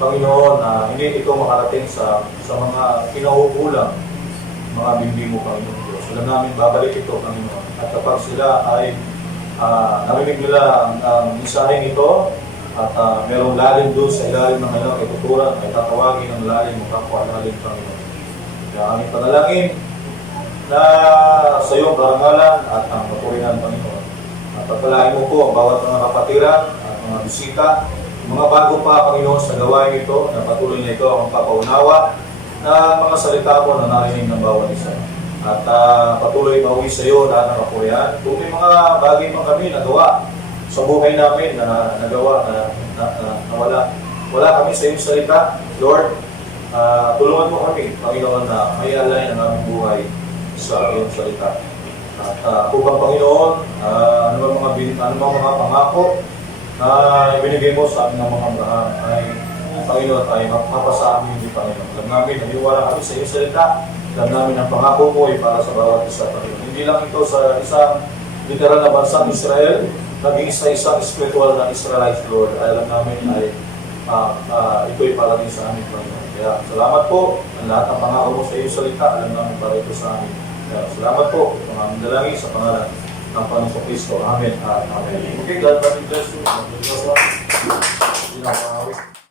Panginoon, hindi ito makarating sa mga kinahukulang mga bimbi mo, Panginoon Diyos. Alam namin, babalik ito, Panginoon. At kapag sila ay narinig nila ang mensaheng ito at merong lalim doon sa ilalim ng kanilang ituturan, ay tatawagin ang lalim ng kapwa lalim, Panginoon. Kaya aming panalangin na sa iyong karangalan at ang kapurihan, Panginoon. At pagpalain mo po ang bawat mga kapatiran at mga bisita, mga bago pa, Panginoon, sa gawain ito, na patuloy na ito ang papaunawa na mga salita mo na narinig ng bawat isa. At patuloy mauwi sa iyo lahat ng kapurihan. Kung may mga bagay man kami nagawa sa buhay namin na nagawa na wala kami sa iyong salita, Lord, tulungan mo kami, Panginoon, na may alay ng aming buhay sa iyong salita. At upang, Panginoon, ano mga pangako na ibinigay mo sa amin ng mga Abraham ay, Panginoon, ay mapapasa amin, Panginoon. Alam namin, naniwala kami sa iyong salita. Alam namin ang pangako mo ay para sa bawat isa, Panginoon. Hindi lang ito sa isang literal na bansang Israel, naging sa isang spiritual na Israelite, Lord. Alam namin ay ito'y para din sa amin, Panginoon. Kaya salamat po ang lahat ng pangako mo sa iyong salita. Alam namin para ito sa amin. Kaya salamat po ang aming dalangin sa pangalan ng Panginoong Kristo. Amen. Amen. Okay, God bless you. God bless you.